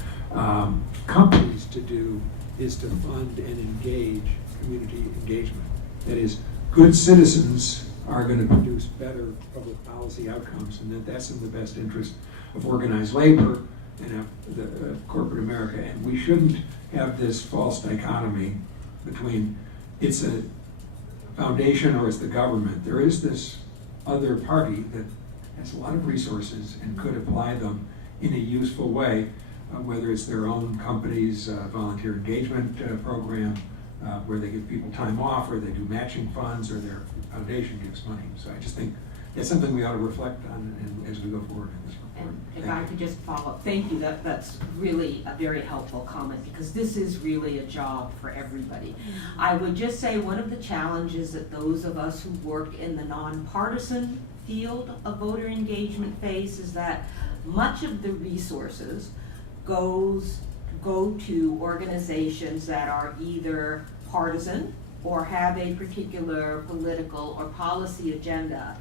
companies to do is to fund and engage community engagement. That is, good citizens are going to produce better public policy outcomes, and that's in the best interest of organized labor and of corporate America. And we shouldn't have this false dichotomy between it's a foundation or it's the government. There is this other party that has a lot of resources and could apply them in a useful way, whether it's their own company's volunteer engagement program, where they give people time off, or they do matching funds, or their foundation gives money. So I just think it's something we ought to reflect on as we go forward in this report. And if I could just follow up, thank you, that's really a very helpful comment, because this is really a job for everybody. I would just say one of the challenges that those of us who work in the nonpartisan field of voter engagement face is that much of the resources go to organizations that are either partisan or have a particular political or policy agenda.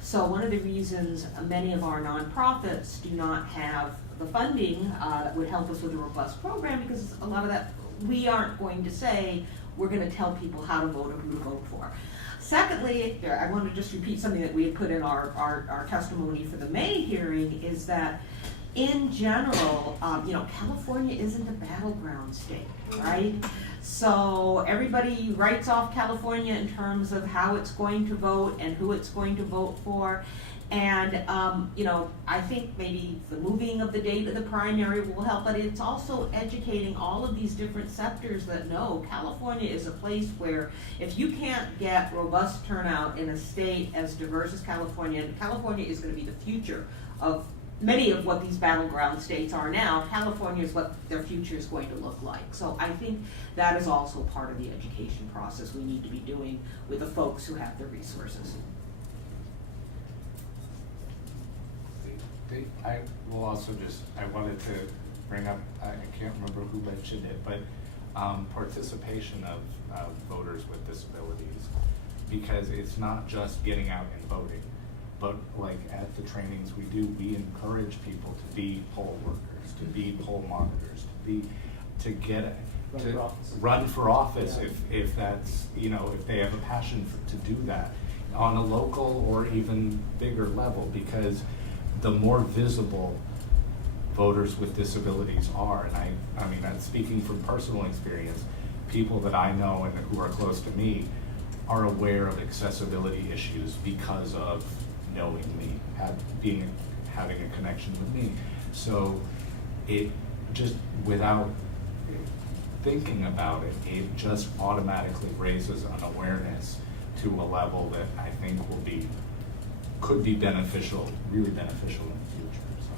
So one of the reasons many of our nonprofits do not have the funding that would help us with a robust program, because a lot of that, we aren't going to say, we're going to tell people how to vote or who to vote for. Secondly, I want to just repeat something that we had put in our testimony for the May hearing, is that in general, California isn't a battleground state, right? So everybody writes off California in terms of how it's going to vote and who it's going to vote for. And, I think maybe the moving of the date of the primary will help, but it's also educating all of these different sectors that no, California is a place where if you can't get robust turnout in a state as diverse as California, and California is going to be the future of many of what these battleground states are now, California is what their future is going to look like. So I think that is also part of the education process we need to be doing with the folks who have the resources. I will also I wanted to bring up, I can't remember who mentioned it, but participation of voters with disabilities, because it's not just getting out and voting, but like at the trainings we do, we encourage people to be poll workers, to be poll monitors, run for office if that's, if they have a passion to do that on a local or even bigger level, because the more visible voters with disabilities are, and I mean, I'm speaking from personal experience, people that I know and who are close to me are aware of accessibility issues because of knowing me, having a connection with me. So it just, without thinking about it, it just automatically raises an awareness to a level that I think could be beneficial, really beneficial in the future. So.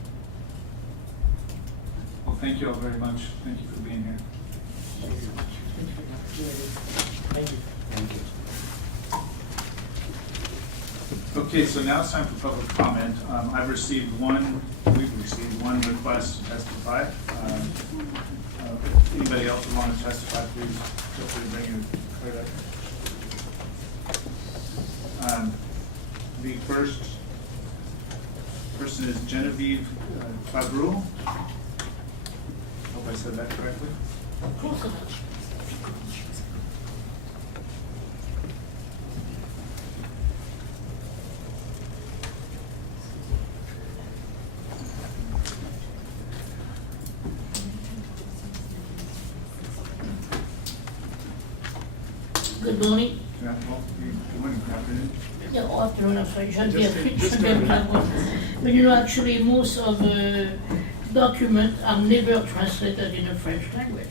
Well, thank you all very much. Thank you for being here. Thank you. Thank you. Okay, so now it's time for public comment. We've received one request to testify. If anybody else would want to testify, please feel free to bring your card up. The first person is Genevieve Fabrul. Hope I said that correctly. Good morning. Good morning, good afternoon. Yeah, afternoon, I'm sorry, but actually most of the documents are never translated in the French language.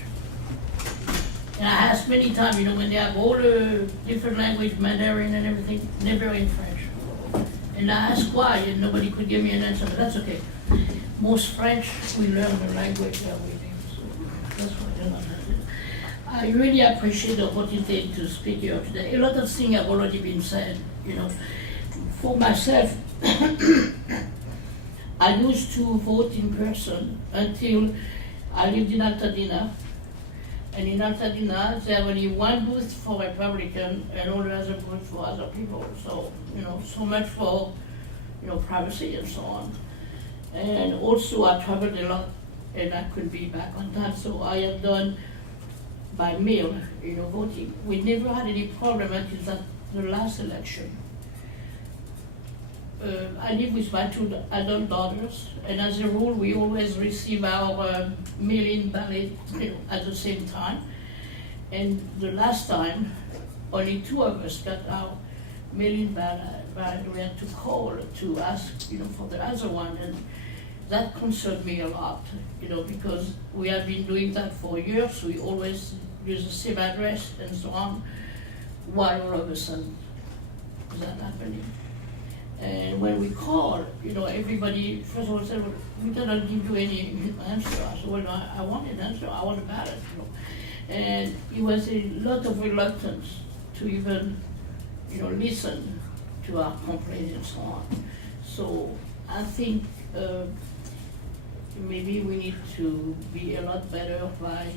And I asked many times, when they have all the different language, Mandarin and everything, never in French. And I asked why, and nobody could give me an answer, but that's okay. Most French, we learn the language they're reading, so that's why they're not translated. I really appreciate the opportunity to speak here today. A lot of things have already been said, For myself, I used to vote in person until I lived in Altadena. And in Altadena, there was only one booth for Republican and all the other booths for other people. So, so much for, privacy and so on. And also I traveled a lot and I couldn't be back on time, so I have done by mail, voting. We never had any problem until the last election. I live with my 2 adult daughters, and as a rule, we always receive our mail-in ballot, at the same time. And the last time, only 2 of us got our mail-in ballot. We had to call to ask, for the other one, and that concerned me a lot, because we have been doing that for years. We always use the same address and so on. Why all of a sudden is that happening? And when we called, everybody first of all said, well, we cannot give you any answer. I said, well, I want an answer. I want a ballot, And it was a lot of reluctance to even, listen to our complaints and so on. So I think maybe we need to be a lot better by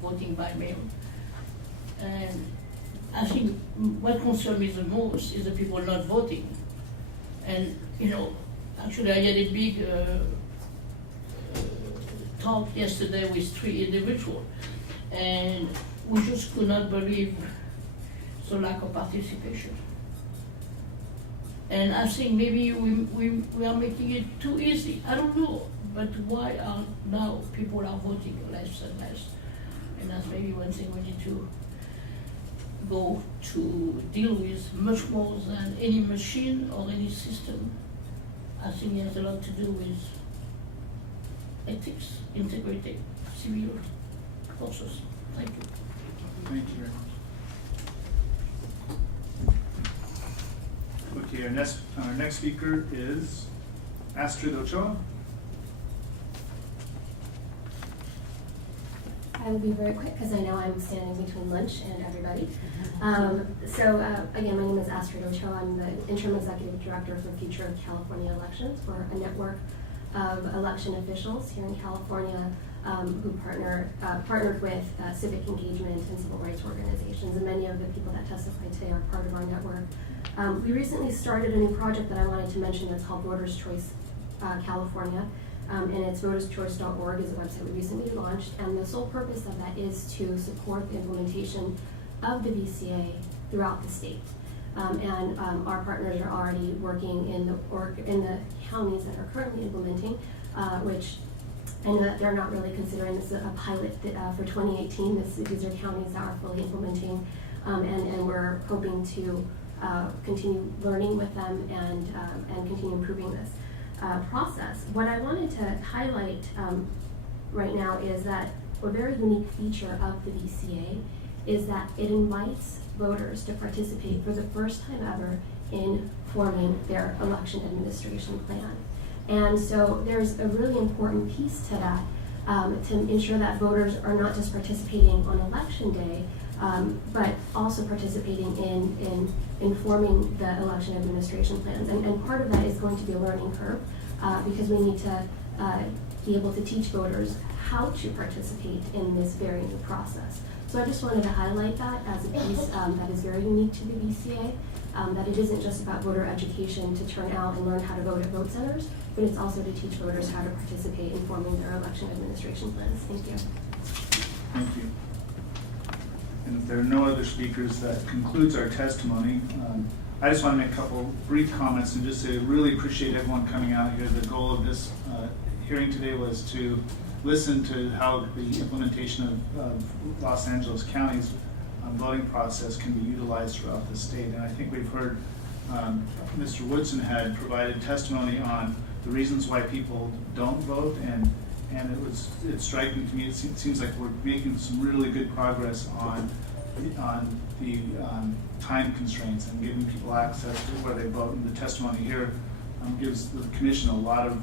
voting by mail. And I think what concerns me the most is the people not voting. And, actually I had a big talk yesterday with 3 individuals, and we just could not believe the lack of participation. And I think maybe we are making it too easy. I don't know, but why are now people are voting less and less? And that's maybe one thing we need to go to deal with much more than any machine or any system. I think it has a lot to do with ethics, integrity, civil forces. Thank you. Thank you very much. Okay, our next speaker is Astrid Ochoa. I will be very quick because I know I'm standing between lunch and everybody. Again, my name is Astrid Ochoa. I'm the Interim Executive Director for Future of California Elections. We're a network of election officials here in California who partnered with civic engagement and civil rights organizations, and many of the people that testified today are part of our network. We recently started a new project that I wanted to mention that's called Voters Choice California. And it's voterschoice.org is a website we recently launched, and the sole purpose of that is to support the implementation of the VCA throughout the state. Our partners are already working in the counties that are currently implementing, which I know that they're not really considering this a pilot for 2018. These are counties that are fully implementing, and we're hoping to continue learning with them and continue improving this process. What I wanted to highlight right now is that a very unique feature of the VCA is that it invites voters to participate for the first time ever in forming their election administration plan. And so there's a really important piece to that to ensure that voters are not just participating on election day, but also participating in forming the election administration plans. And part of that is going to be a learning curve because we need to be able to teach voters how to participate in this very new process. So I just wanted to highlight that as a piece that is very unique to the VCA, that it isn't just about voter education to turn out and learn how to vote at vote centers, but it's also to teach voters how to participate in forming their election administration plans. Thank you. Thank you. And if there are no other speakers, that concludes our testimony. I just want to make a couple brief comments and just say really appreciate everyone coming out here. The goal of this hearing today was to listen to how the implementation of Los Angeles County's voting process can be utilized throughout the state. And I think we've heard Mr. Woodson had provided testimony on the reasons why people don't vote, and it's striking to me. It seems like we're making some really good progress on the time constraints and giving people access to where they vote. And the testimony here gives the commission a lot of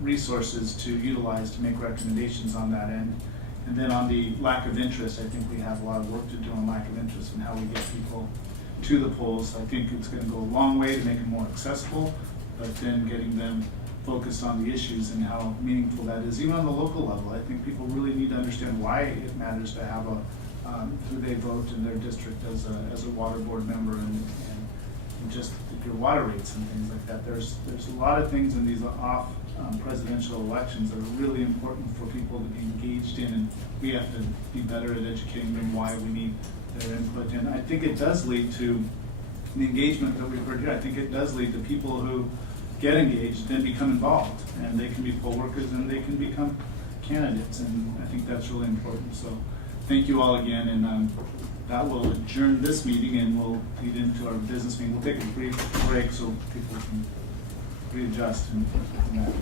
resources to utilize to make recommendations on that end. And then on the lack of interest, I think we have a lot of work to do on lack of interest and how we get people to the polls. I think it's going to go a long way to make it more accessible, but then getting them focused on the issues and how meaningful that is, even on the local level. I think people really need to understand why it matters to have who they vote in their district as a water board member and just your water rates and things like that. There's a lot of things in these presidential elections that are really important for people to be engaged in, and we have to be better at educating them why we need their input. And I think it does lead to the engagement that we've heard here. I think it does lead to people who get engaged and become involved, and they can be poll workers and they can become candidates, and I think that's really important. So thank you all again, and that will adjourn this meeting, and we'll lead into our business meeting. We'll take a brief break so people can readjust and that.